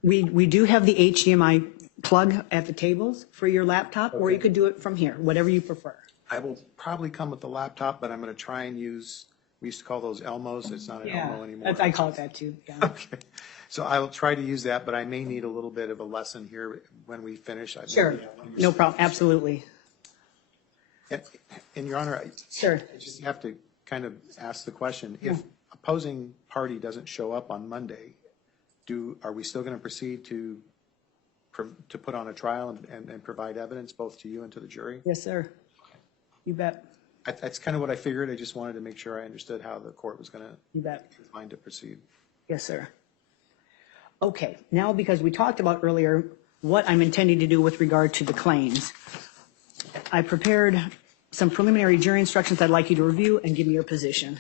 We do have the HDMI plug at the tables for your laptop, or you could do it from here, whatever you prefer. I will probably come with the laptop, but I'm going to try and use, we used to call those Elmos. It's not an Elmo anymore. I call it that too. Yeah. Okay. So I'll try to use that, but I may need a little bit of a lesson here when we finish. Sure, no problem, absolutely. And Your Honor, Sure. I just have to kind of ask the question, if opposing party doesn't show up on Monday, are we still going to proceed to put on a trial and provide evidence both to you and to the jury? Yes, sir. You bet. That's kind of what I figured. I just wanted to make sure I understood how the court was going to You bet. decline to proceed. Yes, sir. Okay, now because we talked about earlier what I'm intending to do with regard to the claims, I prepared some preliminary jury instructions I'd like you to review and give me your position.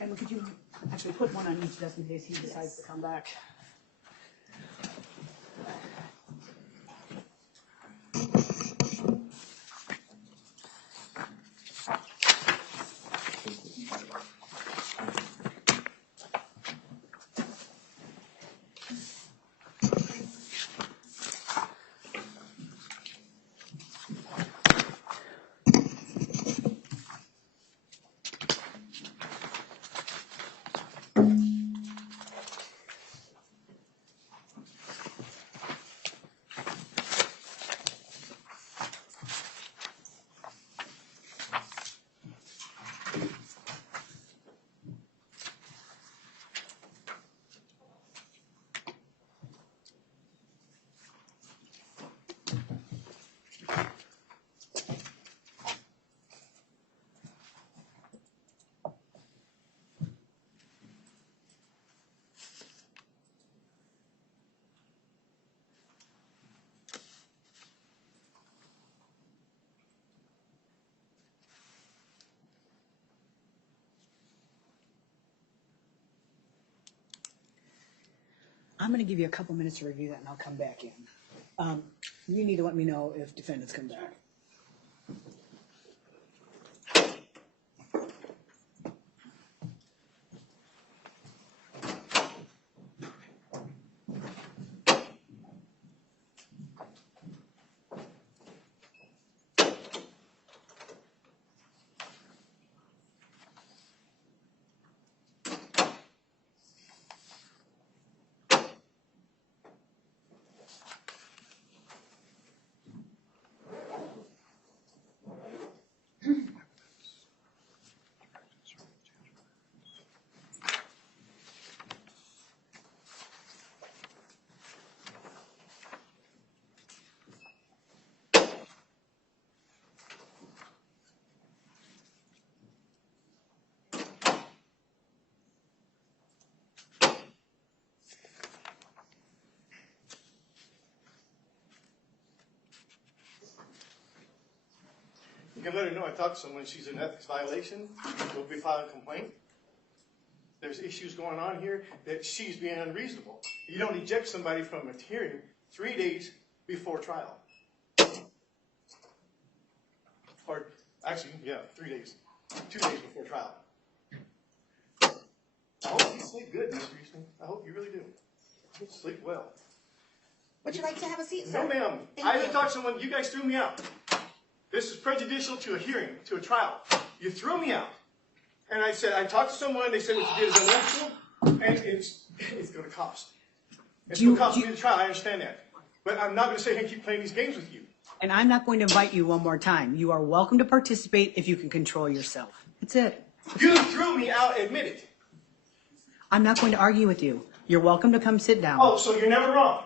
And could you actually put one on each just in case he decides to come back? I'm going to give you a couple minutes to review that, and I'll come back in. You need to let me know if defendants come back. You can let her know I talked to someone, she's in ethics violation, we'll be filing a complaint. There's issues going on here that she's being unreasonable. You don't eject somebody from a hearing 3 days before trial. Or, actually, yeah, 3 days. 2 days before trial. I hope you sleep good, Mr. Easton. I hope you really do. Sleep well. Would you like to have a seat, sir? No, ma'am. Thank I had you. to talk to someone. You guys threw me out. This is prejudicial to a hearing, to a trial. You threw me out. And I said, I talked to someone. They said what you did is unethical, and it's going to cost. It's going to cost me the trial. I understand that. But I'm not going to sit here and keep playing these games with you. And I'm not going to invite you one more time. You are welcome to participate if you can control yourself. That's it. You threw me out, admit it. I'm not going to argue with you. You're welcome to come sit down. Oh, so you're never wrong.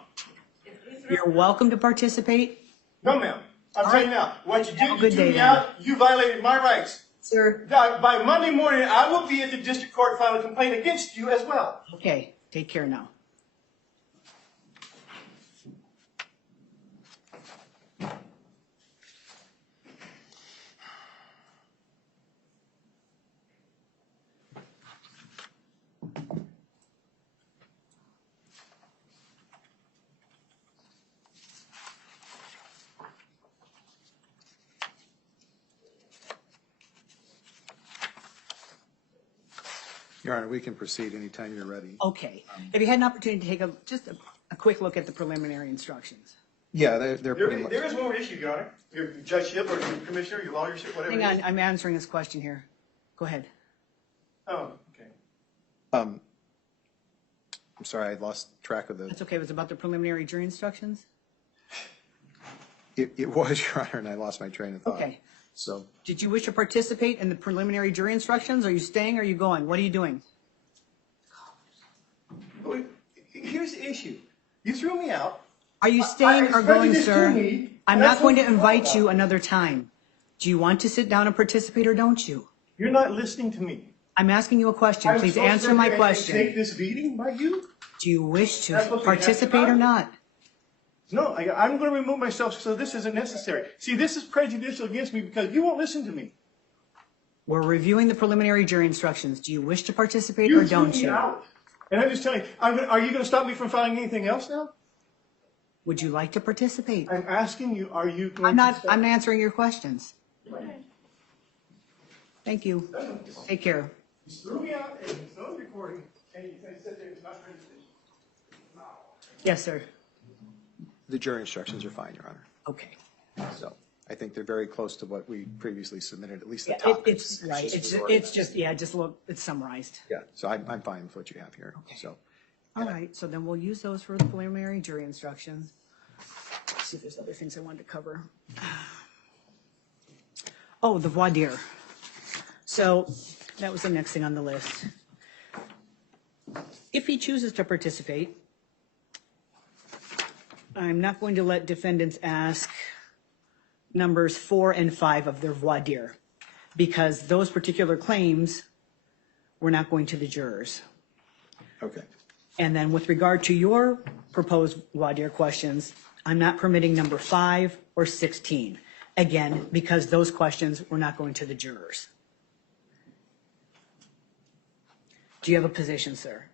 You're welcome to participate. No, ma'am. I'm telling you now. What you Have a did, good you threw day, me then. out. You violated my rights. Sir. By Monday morning, I will be at the district court filing a complaint against you as well. Okay, take care now. Your Honor, we can proceed anytime you're ready. Okay. Have you had an opportunity to take just a quick look at the preliminary instructions? Yeah, they're pretty much. There is one more issue, Your Honor. Your judgeship or your commissioner, your lawyership, whatever. Hang it is. on, I'm answering this question here. Go ahead. Oh, okay. I'm sorry, I lost track of the. That's okay. It was about the preliminary jury instructions? It was, Your Honor, and I lost my train of thought. Okay. So, Did you wish to participate in the preliminary jury instructions? Are you staying or are you going? What are you doing? Wait, here's the issue. You threw me out. Are you staying it's or going, prejudice to sir? me, I'm and not that's going to what it's all invite about. you another time. Do you want to sit down and participate or don't you? You're not listening to me. I'm asking you a question. I'm Please supposed to answer sit my here and Take question. this beating by you? Do you wish to That's supposed to be participate or answered. not? No, I'm going to remove myself so this isn't necessary. See, this is prejudicial against me because you won't listen to me. We're reviewing the preliminary jury instructions. Do you wish to participate You or threw don't me you? out. And I'm just telling you, are you going to stop me from filing anything else now? Would you like to participate? I'm asking you, are you going I'm to not, stop? I'm answering your questions. Thank you. Take care. You threw me out and it's no recording and you said there it's not prejudicial. Yes, sir. the jury instructions are fine, Your Honor. Okay. So I think they're very close to what we previously submitted, at least the Yeah, topics. it's right. It's just, yeah, just look, it's summarized. Yeah, so I'm fine with what you have here, Okay. so. All right, so then we'll use those for the preliminary jury instructions. Let's see if there's other things I wanted to cover. Oh, the voir dire. So that was the next thing on the list. If he chooses to participate, I'm not going to let defendants ask numbers 4 and 5 of their voir dire, because those particular claims were not going to the jurors. Okay. And then with regard to your proposed voir dire questions, I'm not permitting number 5 or 16. Again, because those questions were not going to the jurors. Do you have a position, sir?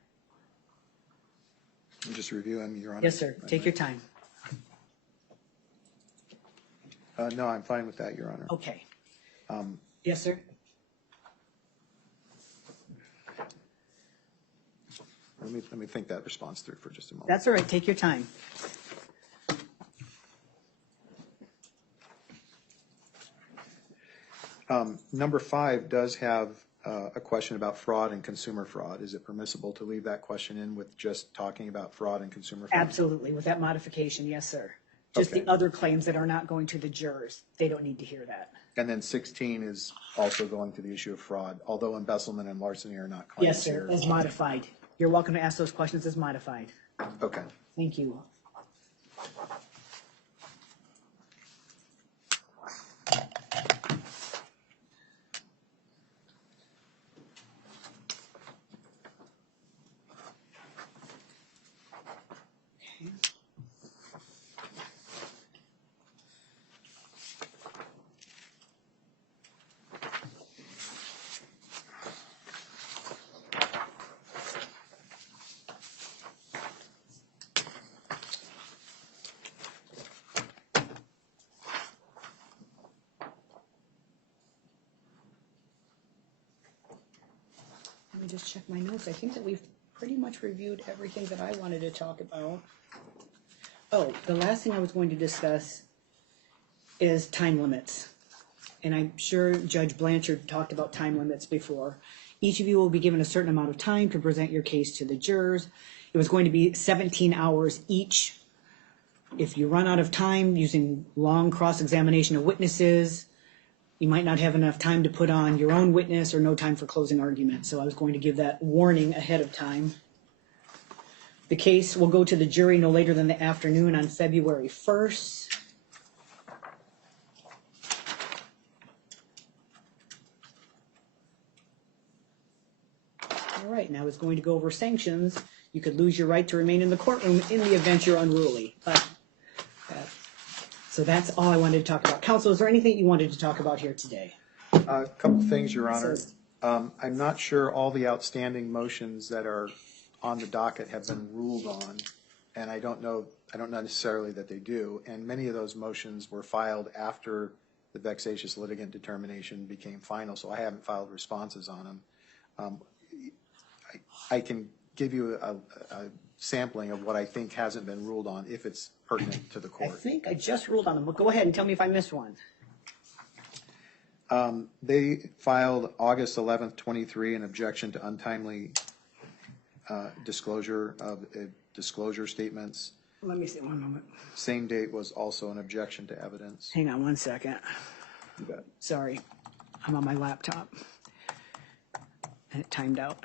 I'm just reviewing, Your Honor. Yes, sir. Take your time. No, I'm fine with that, Your Honor. Okay. Yes, sir? Let me think that response through for just a moment. That's all right. Take your time. Number 5 does have a question about fraud and consumer fraud. Is it permissible to leave that question in with just talking about fraud and consumer fraud? Absolutely. With that modification, yes, sir. Just Okay. the other claims that are not going to the jurors, they don't need to hear that. And then 16 is also going to the issue of fraud, although embezzlement and larceny are not claims Yes, sir, here. as modified. You're welcome to ask those questions as modified. Okay. Thank you. Okay. Let me just check my notes. I think that we've pretty much reviewed everything that I wanted to talk about. Oh, the last thing I was going to discuss is time limits. And I'm sure Judge Blanchard talked about time limits before. Each of you will be given a certain amount of time to present your case to the jurors. It was going to be 17 hours each. If you run out of time using long cross-examination of witnesses, you might not have enough time to put on your own witness or no time for closing argument. So I was going to give that warning ahead of time. The case will go to the jury no later than the afternoon on February 1st. All right, now it's going to go over sanctions. You could lose your right to remain in the courtroom in the event you're unruly. So that's all I wanted to talk about. Counsel, is there anything you wanted to talk about here today? A couple things, Your Honor. I'm not sure all the outstanding motions that are on the docket have been ruled on, and I don't know necessarily that they do, and many of those motions were filed after the vexatious litigant determination became final, so I haven't filed responses on them. I can give you a sampling of what I think hasn't been ruled on if it's pertinent to the I court. think I just ruled on them, but go ahead and tell me if I missed one. They filed August 11th, 23, an objection to untimely disclosure of disclosure statements. Let me see one moment. Same date was also an objection to evidence. Hang on one second. You bet. Sorry, I'm on my laptop. And it timed out.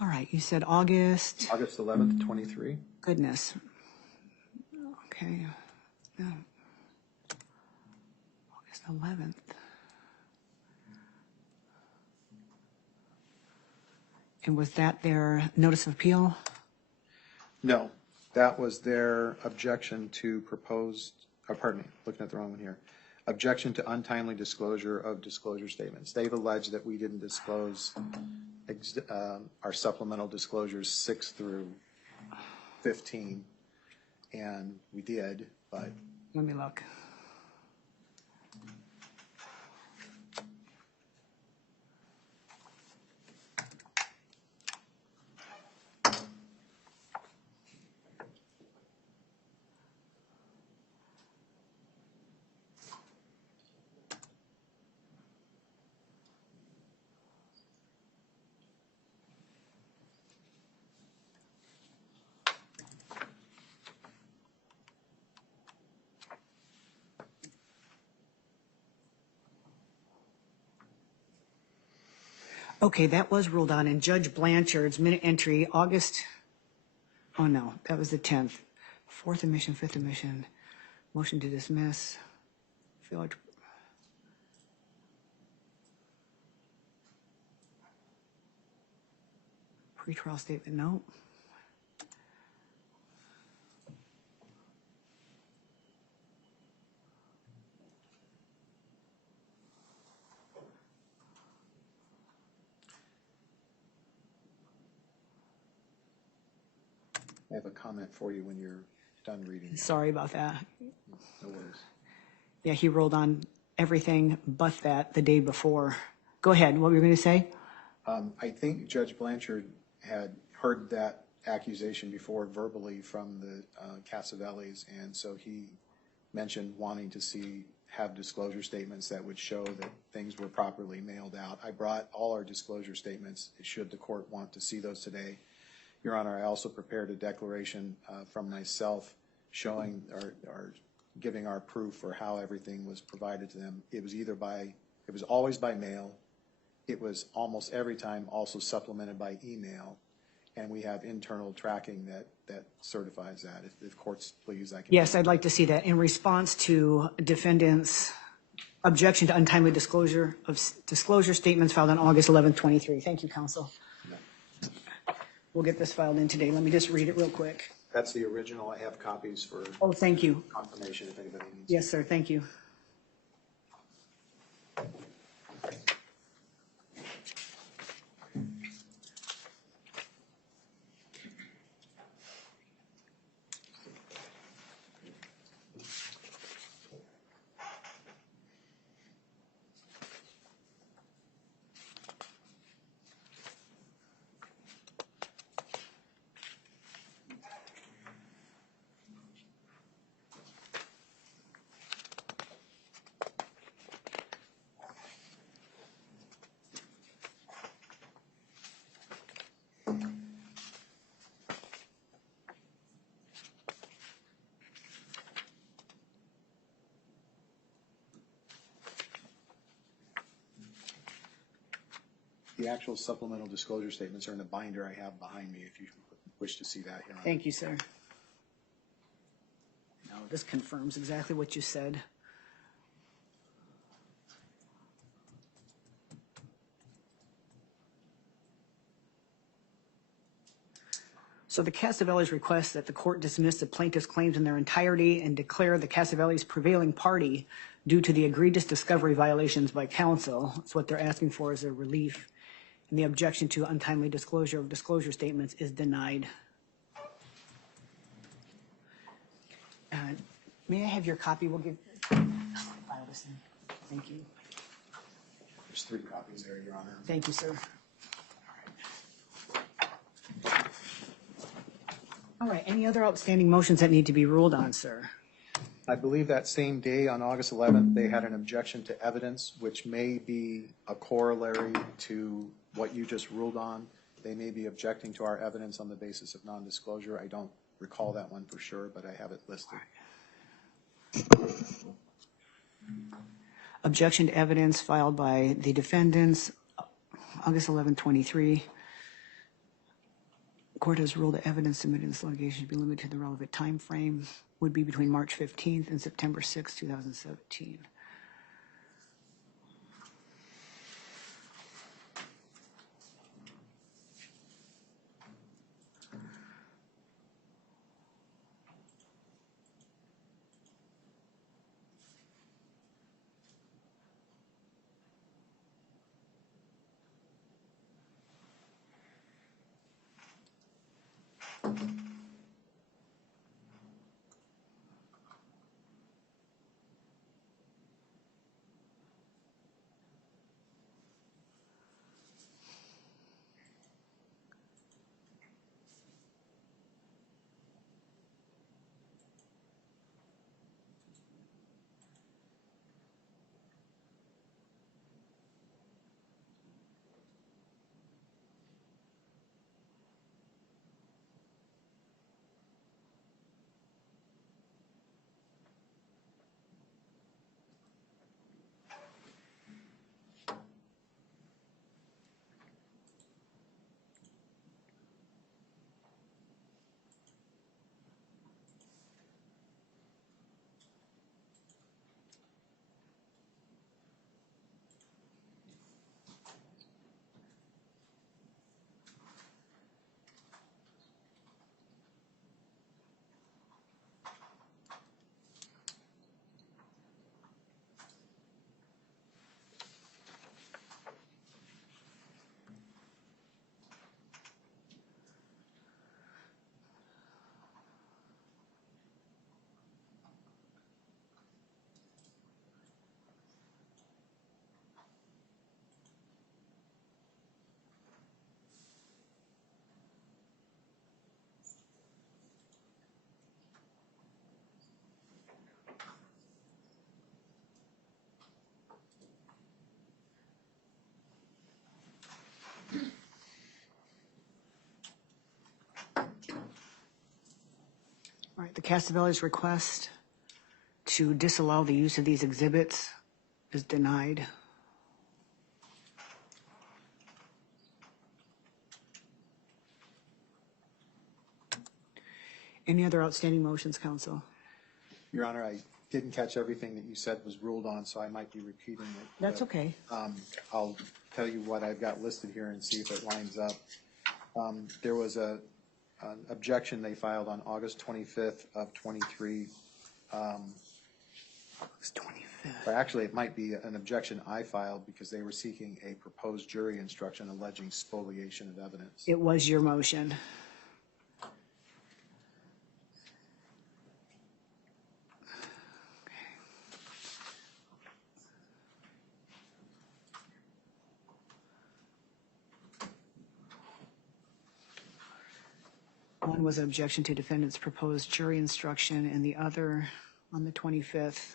All right, you said August. August 11th, 23. Goodness. Okay. No. August 11th. And was that their notice of appeal? No, that was their objection to proposed, pardon me, looking at the wrong one here. Objection to untimely disclosure of disclosure statements. They've alleged that we didn't disclose our supplemental disclosures 6 through 15, and we did, but Let me look. Okay, that was ruled on in Judge Blanchard's minute entry, August, oh no, that was the 10th. Fourth admission, fifth admission, motion to dismiss. Failure to- Pretrial statement, no. I have a comment for you when you're done reading. Sorry about that. No worries. Yeah, he rolled on everything but that the day before. Go ahead, what were you going to say? I think Judge Blanchard had heard that accusation before verbally from the Casavellis, and so he mentioned wanting to have disclosure statements that would show that things were properly mailed out. I brought all our disclosure statements, should the court want to see those today. Your Honor, I also prepared a declaration from myself showing or giving our proof for how everything was provided to them. It was always by mail. It was almost every time also supplemented by email. And we have internal tracking that certifies that. If courts please, I can. Yes, I'd like to see that. In response to defendant's objection to untimely disclosure of disclosure statements filed on August 11th, 23. Thank you, counsel. We'll get this filed in today. Let me just read it real quick. That's the original. I have copies for Oh, thank you. confirmation if anybody needs. Yes, sir, thank you. The actual supplemental disclosure statements are in the binder I have behind me if you wish to see that, Your Honor. Thank you, sir. No, this confirms exactly what you said. So the Castavellis request that the court dismiss the plaintiff's claims in their entirety and declare the Castavellis prevailing party due to the egregious discovery violations by counsel. That's what they're asking for as a relief. And the objection to untimely disclosure of disclosure statements is denied. May I have your copy? We'll give, file this in. Thank you. There's 3 copies there, Your Honor. Thank you, sir. All right, any other outstanding motions that need to be ruled on, sir? I believe that same day, on August 11th, they had an objection to evidence, which may be a corollary to what you just ruled on. They may be objecting to our evidence on the basis of non-disclosure. I don't recall that one for sure, but I have it listed. Objection to evidence filed by the defendants, August 11, 23. Court has ruled that evidence submitted in this litigation should be limited to the relevant time frame, would be between March 15th and September 6, 2017. All right, the Castavellis request to disallow the use of these exhibits is denied. Any other outstanding motions, counsel? Your Honor, I didn't catch everything that you said was ruled on, so I might be repeating it. That's but, okay. I'll tell you what I've got listed here and see if it lines up. There was an objection they filed on August 25th of 23. It's 25th. Or actually, it might be an objection I filed because they were seeking a proposed jury instruction alleging spoliation of evidence. It was your motion. One was an objection to defendant's proposed jury instruction, and the other on the 25th.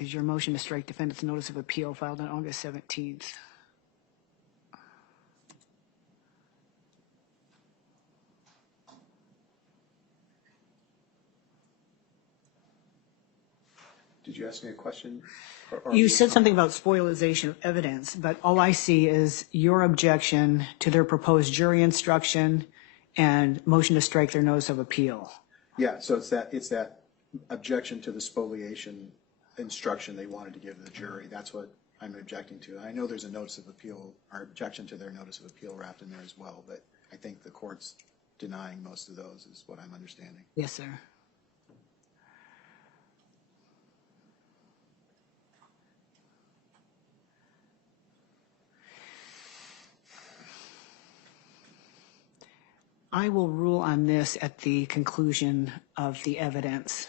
is your motion to strike defendant's notice of appeal filed on August 17th. Did you ask me a question? Or You said something about spoliation of evidence, but all I see is your objection to their proposed jury instruction and motion to strike their notice of appeal. Yeah, so it's that objection to the spoliation instruction they wanted to give to the jury. That's what I'm objecting to. I know there's a notice of appeal, or objection to their notice of appeal wrapped in there as well, but I think the court's denying most of those is what I'm understanding. Yes, sir. I will rule on this at the conclusion of the evidence.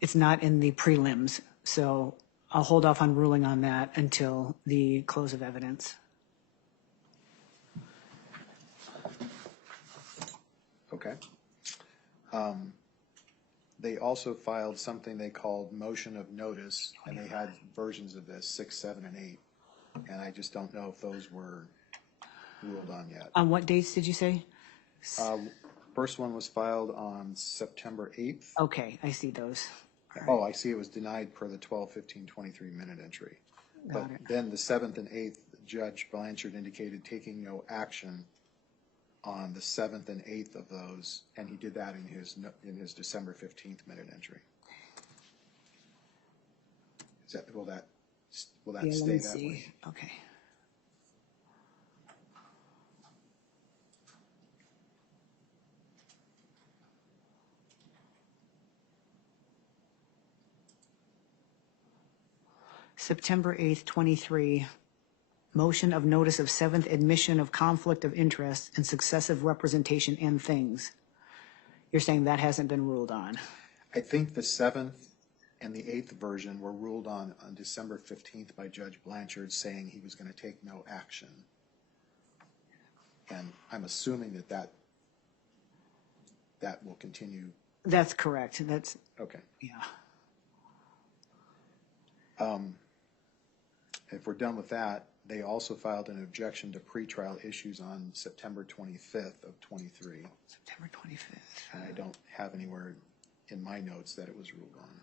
It's not in the prelims, so I'll hold off on ruling on that until the close of evidence. Okay. They also filed something they called motion of notice, and they had versions of this, 6, 7, and 8. And I just don't know if those were ruled on yet. On what dates did you say? First one was filed on September 8th. Okay, I see those. Oh, I see it was denied per the 12/15/23 minute entry. But Got it. then the 7th and 8th, Judge Blanchard indicated taking no action on the 7th and 8th of those, and he did that in his December 15th minute entry. Will that Yeah, let stay me that see. way? Okay. September 8th, 23, motion of notice of 7th admission of conflict of interest and successive representation and things. You're saying that hasn't been ruled on? I think the 7th and the 8th version were ruled on December 15th by Judge Blanchard, saying he was going to take no action. And I'm assuming that will continue. That's correct. That's, Okay. yeah. If we're done with that, they also filed an objection to pretrial issues on September 25th of 23. September 25th. And I don't have anywhere in my notes that it was ruled on.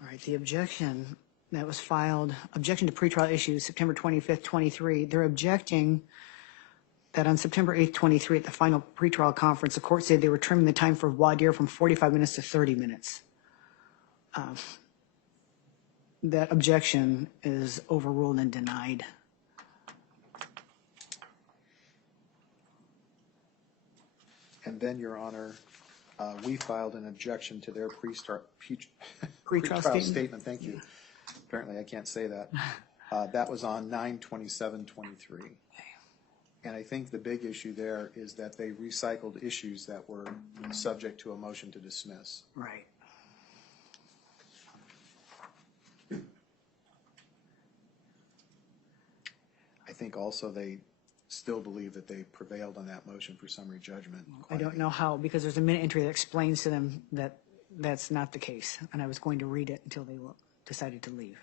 All right, the objection that was filed, objection to pretrial issues, September 25th, 23, they're objecting that on September 8th, 23, at the final pretrial conference, the court said they were trimming the time for voir dire from 45 minutes to 30 minutes. That objection is overruled and denied. And then, Your Honor, we filed an objection to their pretrial statement. statement. Thank you. Apparently, I can't say that. That was on 9/27/23. And I think the big issue there is that they recycled issues that were subject to a motion to dismiss. Right. I think also they still believe that they prevailed on that motion for summary judgment. I don't know how, because there's a minute entry that explains to them that that's not the case. And I was going to read it until they decided to leave.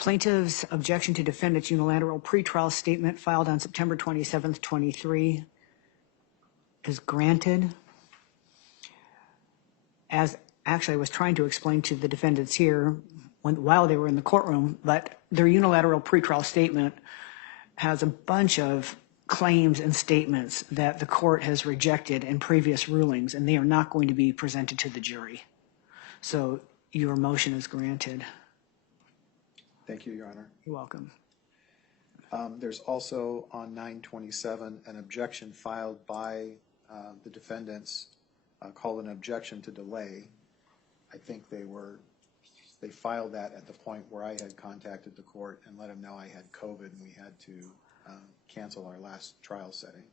Plaintiff's objection to defendant's unilateral pretrial statement filed on September 27th, 23 is granted. As actually I was trying to explain to the defendants here while they were in the courtroom, but their unilateral pretrial statement has a bunch of claims and statements that the court has rejected in previous rulings, and they are not going to be presented to the jury. So your motion is granted. Thank you, Your Honor. You're welcome. There's also on 927 an objection filed by the defendants called an objection to delay. I think they filed that at the point where I had contacted the court and let them know I had COVID and we had to cancel our last trial setting.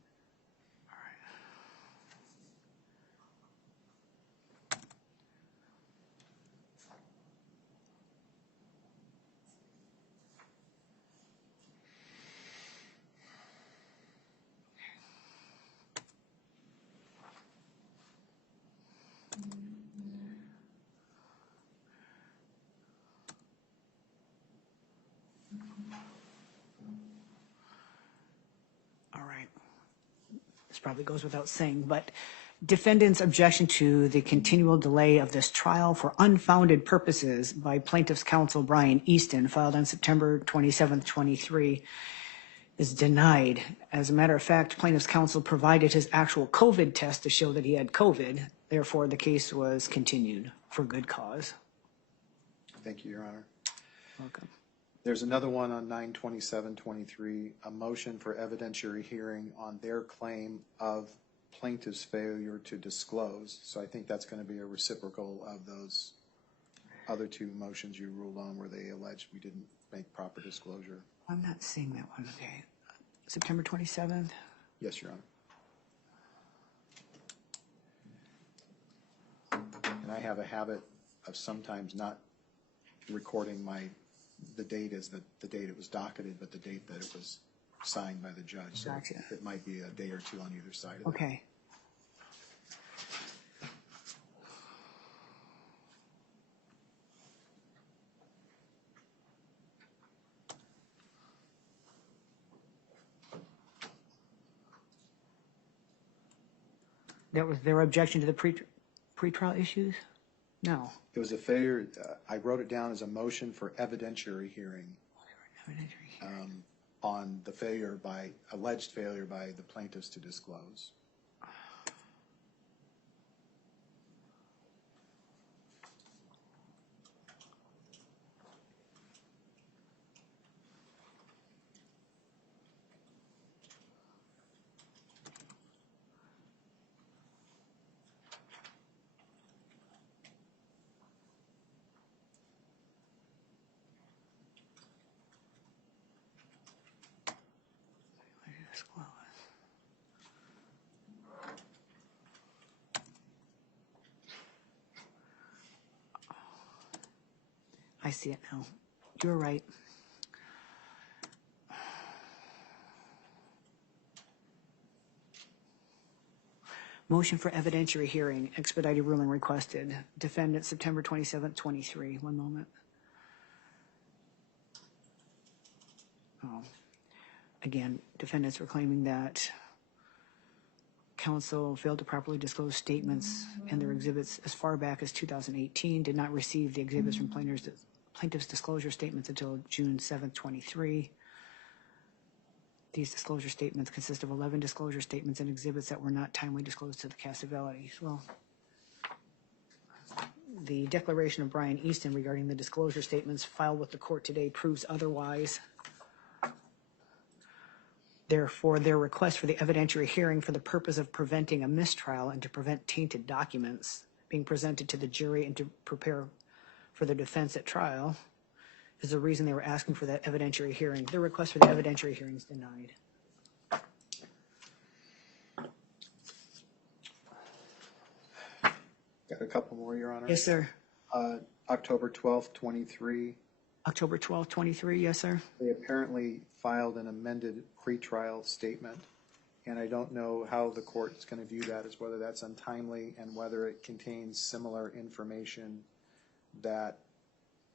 All right. This probably goes without saying, but defendant's objection to the continual delay of this trial for unfounded purposes by plaintiff's counsel Brian Easton, filed on September 27th, 23, is denied. As a matter of fact, plaintiff's counsel provided his actual COVID test to show that he had COVID. Therefore, the case was continued for good cause. Thank you, Your Honor. Welcome. There's another one on 927-23, a motion for evidentiary hearing on their claim of plaintiff's failure to disclose. So I think that's going to be a reciprocal of those other two motions you ruled on where they alleged we didn't make proper disclosure. I'm not seeing that one. Okay. September 27th. Yes, Your Honor. And I have a habit of sometimes not recording the date as the date it was docketed, but the date that it was signed by the judge. So Gotcha. it might be a day or two on either side of that. Okay. That was their objection to the pretrial issues? No. It was a failure. I wrote it down as a motion for evidentiary hearing on the alleged failure by the plaintiffs to disclose. I see it now. You're right. Motion for evidentiary hearing, expedited ruling requested. Defendant, September 27th, 23. One moment. Oh. Again, defendants were claiming that counsel failed to properly disclose statements and their exhibits as far back as 2018, did not receive the exhibits from plaintiff's disclosure statements until June 7th, 23. These disclosure statements consist of 11 disclosure statements and exhibits that were not timely disclosed to the Castavelli. Well, the declaration of Brian Easton regarding the disclosure statements filed with the court today proves otherwise. Therefore, their request for the evidentiary hearing for the purpose of preventing a mistrial and to prevent tainted documents being presented to the jury and to prepare for the defense at trial is the reason they were asking for that evidentiary hearing. Their request for the evidentiary hearing is denied. Got a couple more, Your Honor. Yes, sir. October 12th, 23. October 12th, 23. Yes, sir. They apparently filed an amended pretrial statement, and I don't know how the court is going to view that, as whether that's untimely and whether it contains similar information that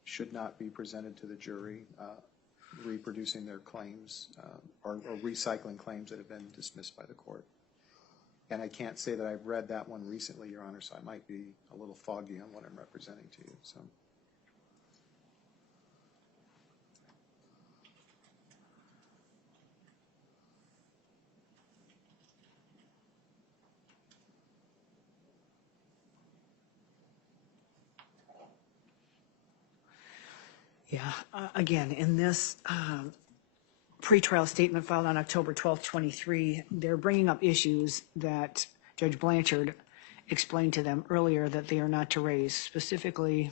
should not be presented to the jury, reproducing their claims or recycling claims that have been dismissed by the court. And I can't say that I've read that one recently, Your Honor, so I might be a little foggy on what I'm representing to you. So. Yeah, again, in this pretrial statement filed on October 12th, 23, they're bringing up issues that Judge Blanchard explained to them earlier that they are not to raise, specifically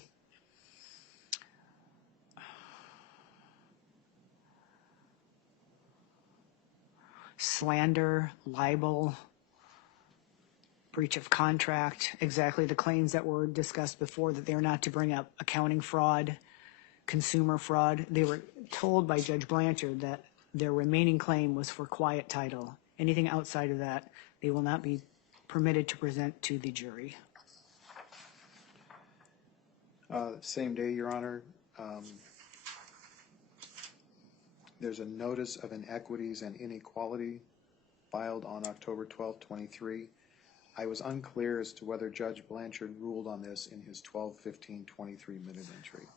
slander, libel, breach of contract, exactly the claims that were discussed before, that they're not to bring up accounting fraud, consumer fraud. They were told by Judge Blanchard that their remaining claim was for quiet title. Anything outside of that, they will not be permitted to present to the jury. Same day, Your Honor, there's a notice of inequities and inequality filed on October 12th, 23. I was unclear as to whether Judge Blanchard ruled on this in his 12/15/23 minute entry.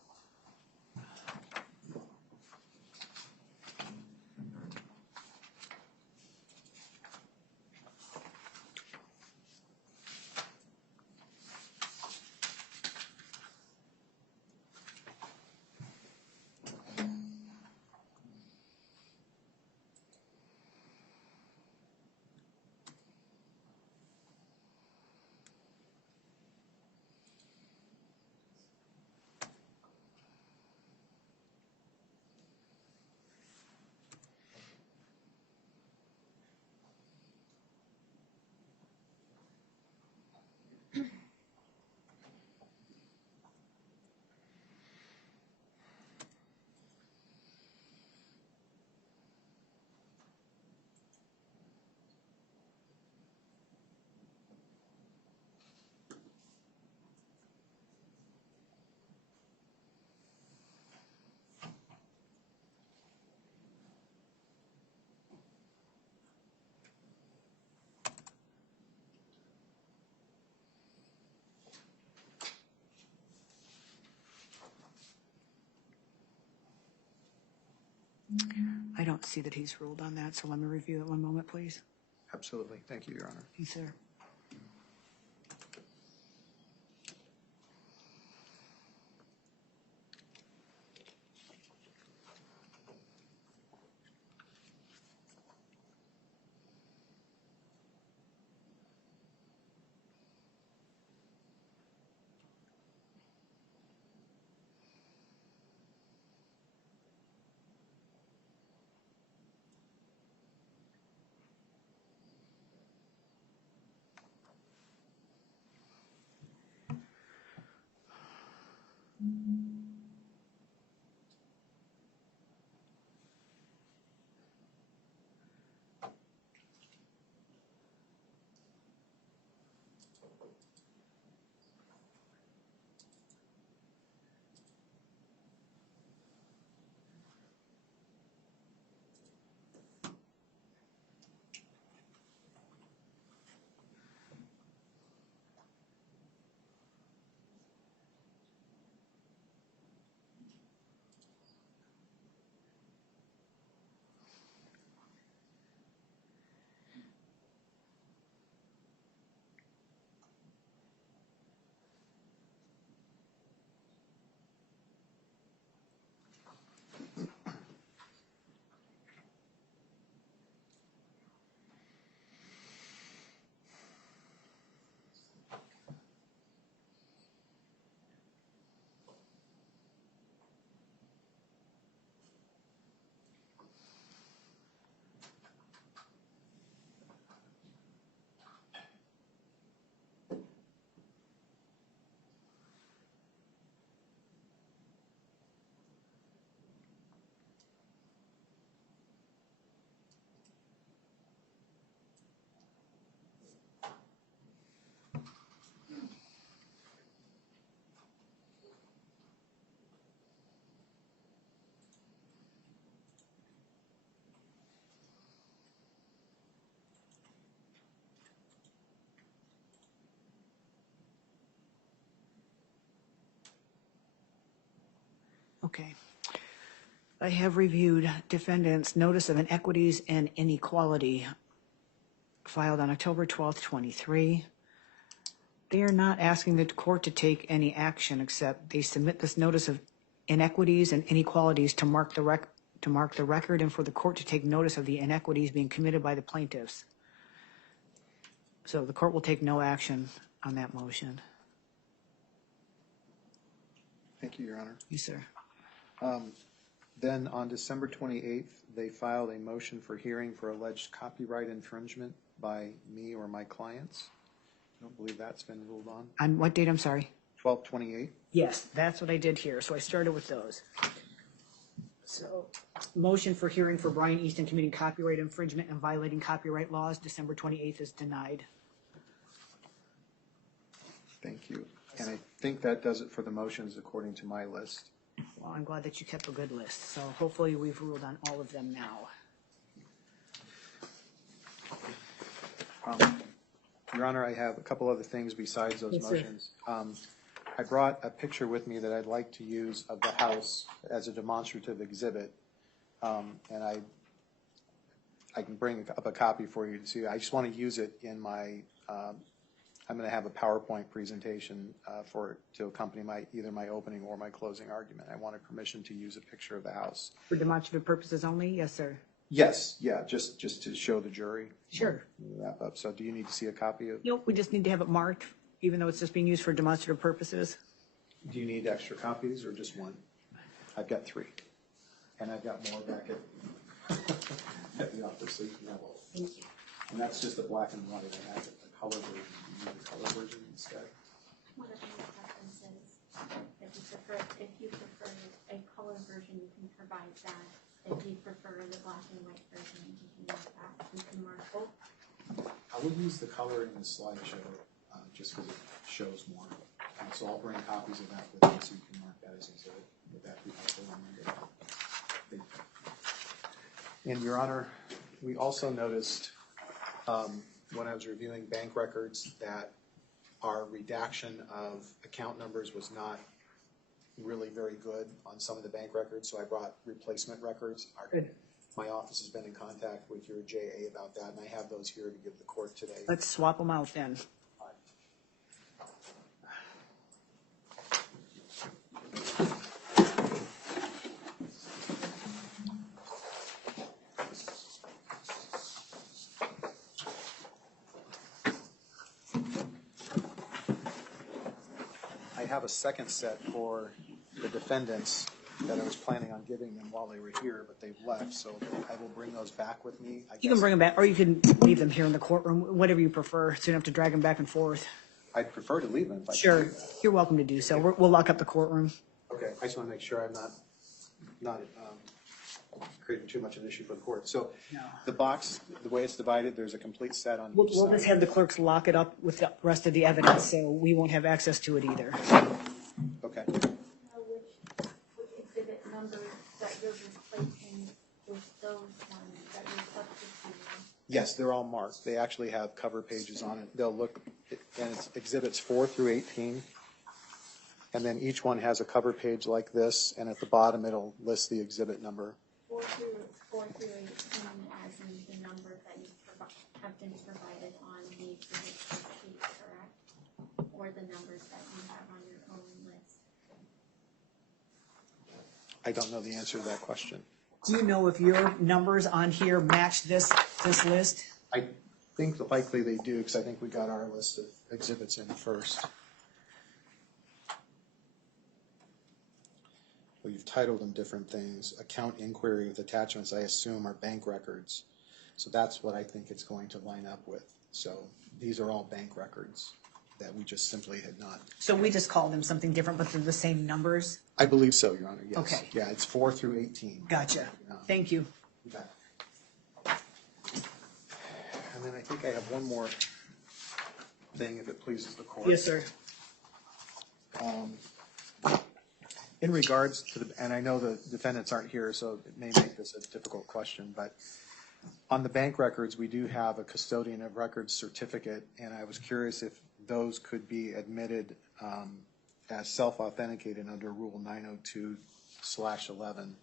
I don't see that he's ruled on that, so let me review it one moment, please. Absolutely. Thank you, Your Honor. Yes, sir. Okay. I have reviewed defendant's notice of inequities and inequality filed on October 12th, 23. They are not asking the court to take any action except they submit this notice of inequities and inequalities to mark the record and for the court to take notice of the inequities being committed by the plaintiffs. So the court will take no action on that motion. Thank you, Your Honor. Yes, sir. Then on December 28th, they filed a motion for hearing for alleged copyright infringement by me or my clients. I don't believe that's been ruled on. On what date, I'm sorry? 12/28. Yes, that's what I did here, so I started with those. So, motion for hearing for Brian Easton committing copyright infringement and violating copyright laws, December 28th is denied. Thank you. And I think that does it for the motions according to my list. Well, I'm glad that you kept a good list, so hopefully we've ruled on all of them now. Your Honor, I have a couple other things besides those Yes, sir. motions. I brought a picture with me that I'd like to use of the house as a demonstrative exhibit. And I can bring up a copy for you to see. I just want to use it in my, I'm going to have a PowerPoint presentation to accompany either my opening or my closing argument. I wanted permission to use a picture of the house. For demonstrative purposes only? Yes, sir. Yes, yeah, just to show the jury. Sure. Wrap up. So do you need to see a copy of? Nope, we just need to have it marked, even though it's just being used for demonstrative purposes. Do you need extra copies or just one? I've got 3. And I've got more back at the office, so you can have all. Thank you. And that's just the black and white. I have the color version. You need the color version instead. Whatever your preference is. If you prefer a color version, you can provide that. If you prefer the black and white version, you can use that. You can mark both. I will use the color in the slideshow just because it shows more. So I'll bring copies of that with me so you can mark that as exhibit. Would that be helpful? And Your Honor, we also noticed when I was reviewing bank records that our redaction of account numbers was not really very good on some of the bank records, so I brought replacement records. Good. My office has been in contact with your JA about that, and I have those here to give the court today. Let's swap them out then. I have a second set for the defendants that I was planning on giving them while they were here, but they've left, so I will bring those back with me. You can bring them back, or you can leave them here in the courtroom, whatever you prefer, so you don't have to drag them back and forth. I'd prefer to leave them if I could. Sure, you're welcome to do so. We'll lock up the courtroom. Okay, I just want to make sure I'm not creating too much of an issue for the court. So No. the box, the way it's divided, there's a complete set on each We'll just side. have the clerks lock it up with the rest of the evidence, so we won't have access to it either. Okay. Know which exhibit numbers that you're replacing with those ones that you're substituting. Yes, they're all marked. They actually have cover pages on it. They'll look, and it's exhibits 4 through 18. And then each one has a cover page like this, and at the bottom it'll list the exhibit number. 4 through 18 as in the numbers that you have been provided on the exhibit sheet, correct? Or the numbers that you have on your own list? I don't know the answer to that question. Do you know if your numbers on here match this list? I think likely they do, because I think we got our list of exhibits in first. Well, you've titled them different things. Account inquiry with attachments, I assume, are bank records. So that's what I think it's going to line up with. So these are all bank records that we just simply had not. So we just call them something different, but they're the same numbers? I believe so, Your Honor, yes. Okay. Yeah, it's 4 through 18. Gotcha. Thank you. You got it. And then I think I have one more thing, if it pleases the court. Yes, sir. In regards to the, and I know the defendants aren't here, so it may make this a difficult question, but on the bank records, we do have a custodian of records certificate, and I was curious if those could be admitted as self-authenticated under Rule 902 2022/11.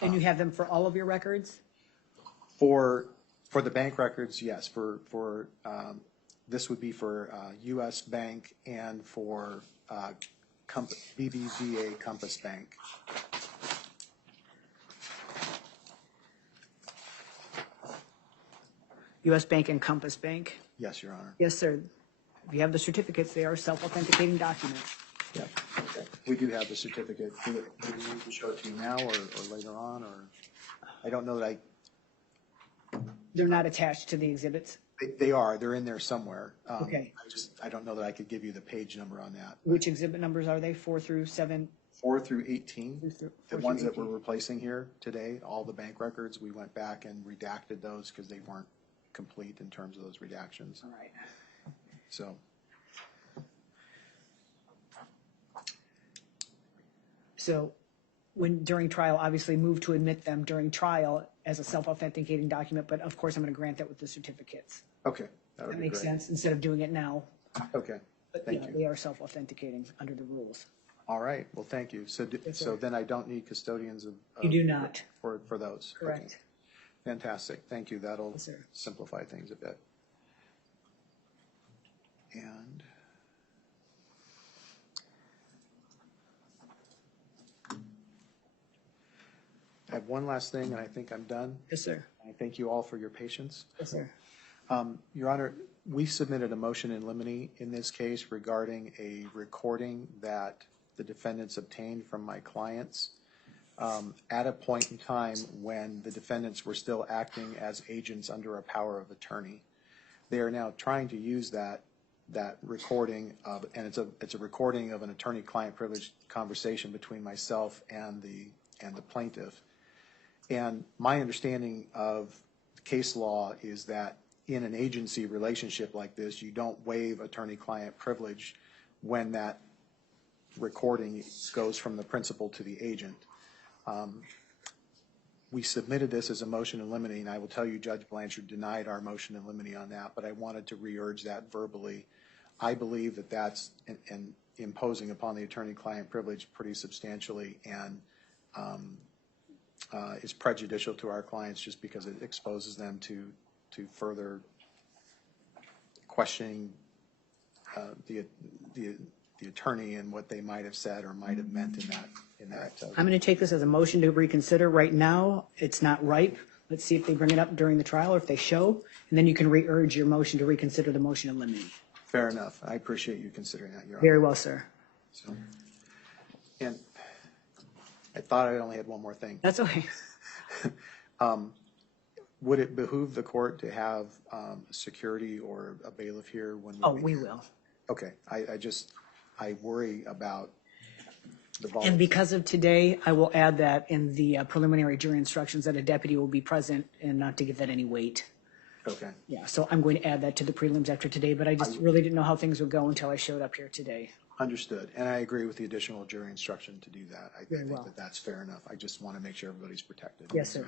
And you have them for all of your records? For the bank records, yes. This would be for U.S. Bank and for BBVA Compass Bank. U.S. Bank and Compass Bank? Yes, Your Honor. Yes, sir. If you have the certificates, they are self-authenticating documents. Yeah. We do have the certificate. Do we need to show it to you now or later on? Or I don't know that They're not attached to the exhibits? they are. They're in there somewhere. Okay. I don't know that I could give you the page number on that. Which exhibit numbers are they? 4 through 7? 4 through 18, Four through the ones that we're 18. replacing here today, all the bank records, we went back and redacted those because they weren't complete in terms of those redactions. All right. So, So when, during trial, obviously move to admit them during trial as a self-authenticating document, but of course I'm going to grant that with the certificates. okay, that would That be makes great. sense, instead of doing it now. Okay, But thank yeah, you. they are self-authenticating under the rules. All right, well, thank you. So, Yes, so sir. then I don't need custodians of. You do not. For those. Okay. Correct. Fantastic, thank you. That'll Yes, sir. simplify things a bit. And I have one last thing, and I think I'm done. Yes, sir. I thank you all for your patience. Yes, sir. Your Honor, we submitted a motion in limine in this case regarding a recording that the defendants obtained from my clients at a point in time when the defendants were still acting as agents under a power of attorney. They are now trying to use that recording of, and it's a recording of an attorney-client privilege conversation between myself and the plaintiff. And my understanding of case law is that in an agency relationship like this, you don't waive attorney-client privilege when that recording goes from the principal to the agent. We submitted this as a motion in limine, and I will tell you Judge Blanchard denied our motion in limine on that, but I wanted to re-urge that verbally. I believe that that's imposing upon the attorney-client privilege pretty substantially and is prejudicial to our clients just because it exposes them to further questioning the attorney and what they might have said or might have meant in that. I'm going to take this as a motion to reconsider right now. It's not ripe. Let's see if they bring it up during the trial or if they show, and then you can re-urge your motion to reconsider the motion in limine. Fair enough. I appreciate you considering that, Your Honor. Very well, sir. So, and I thought I only had one more thing. That's okay. Would it behoove the court to have security or a bailiff here when we? Oh, we will. Okay, I worry about the And volume. because of today, I will add that in the preliminary jury instructions that a deputy will be present and not to give that any weight. Okay, Yeah, so I'm going to add that to the prelims after today, but I just really didn't know how things would go until I showed up here today. understood. And I agree with the additional jury instruction to do that. I Very think well. that that's fair enough. I just want to make sure everybody's protected. Yes, sir.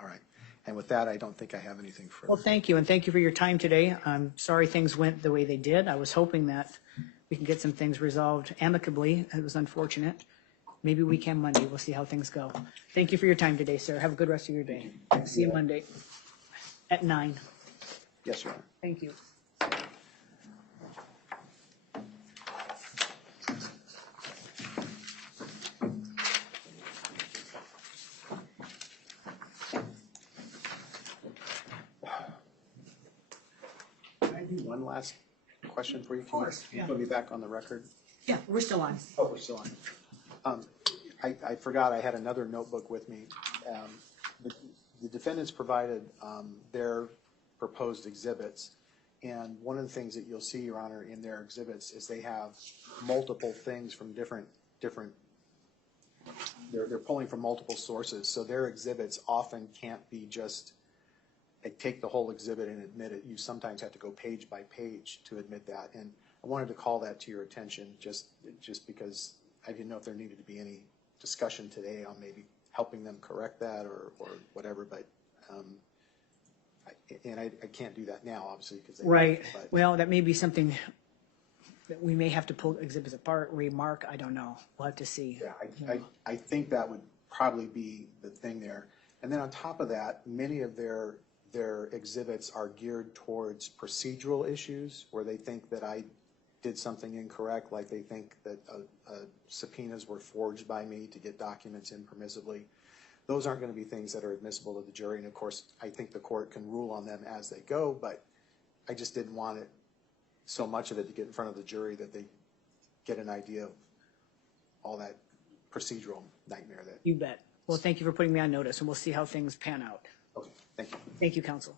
All right. And with that, I don't think I have anything further. Well, thank you, and thank you for your time today. I'm sorry things went the way they did. I was hoping that we can get some things resolved amicably. It was unfortunate. Maybe we can Monday. We'll see how things go. Thank you for your time today, sir. Have a good rest of your day. See you Monday at 9. Yes, Your Honor. Thank you. Can I do one last question for you? Of course, Can yeah. you put me back on the record? Yeah, we're still on. Oh, we're still on. I forgot I had another notebook with me. The defendants provided their proposed exhibits, and one of the things that you'll see, Your Honor, in their exhibits is they have multiple things from different. They're pulling from multiple sources, so their exhibits often can't be just take the whole exhibit and admit it. You sometimes have to go page by page to admit that, and I wanted to call that to your attention just because I didn't know if there needed to be any discussion today on maybe helping them correct that or whatever, but I can't do that now, obviously, because Right. Well, that may be something We may have to pull exhibits apart, remark, I don't know. We'll have to see. Yeah, I think that would probably be the thing there. And then on top of that, many of their exhibits are geared towards procedural issues where they think that I did something incorrect, like they think that subpoenas were forged by me to get documents impermissibly. Those aren't going to be things that are admissible to the jury. And of course, I think the court can rule on them as they go, but I just didn't want it, so much of it, to get in front of the jury that they get an idea of all that procedural nightmare that. You bet. Well, thank you for putting me on notice, and we'll see how things pan out. Okay, thank you. Thank you, counsel.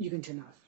You can turn off.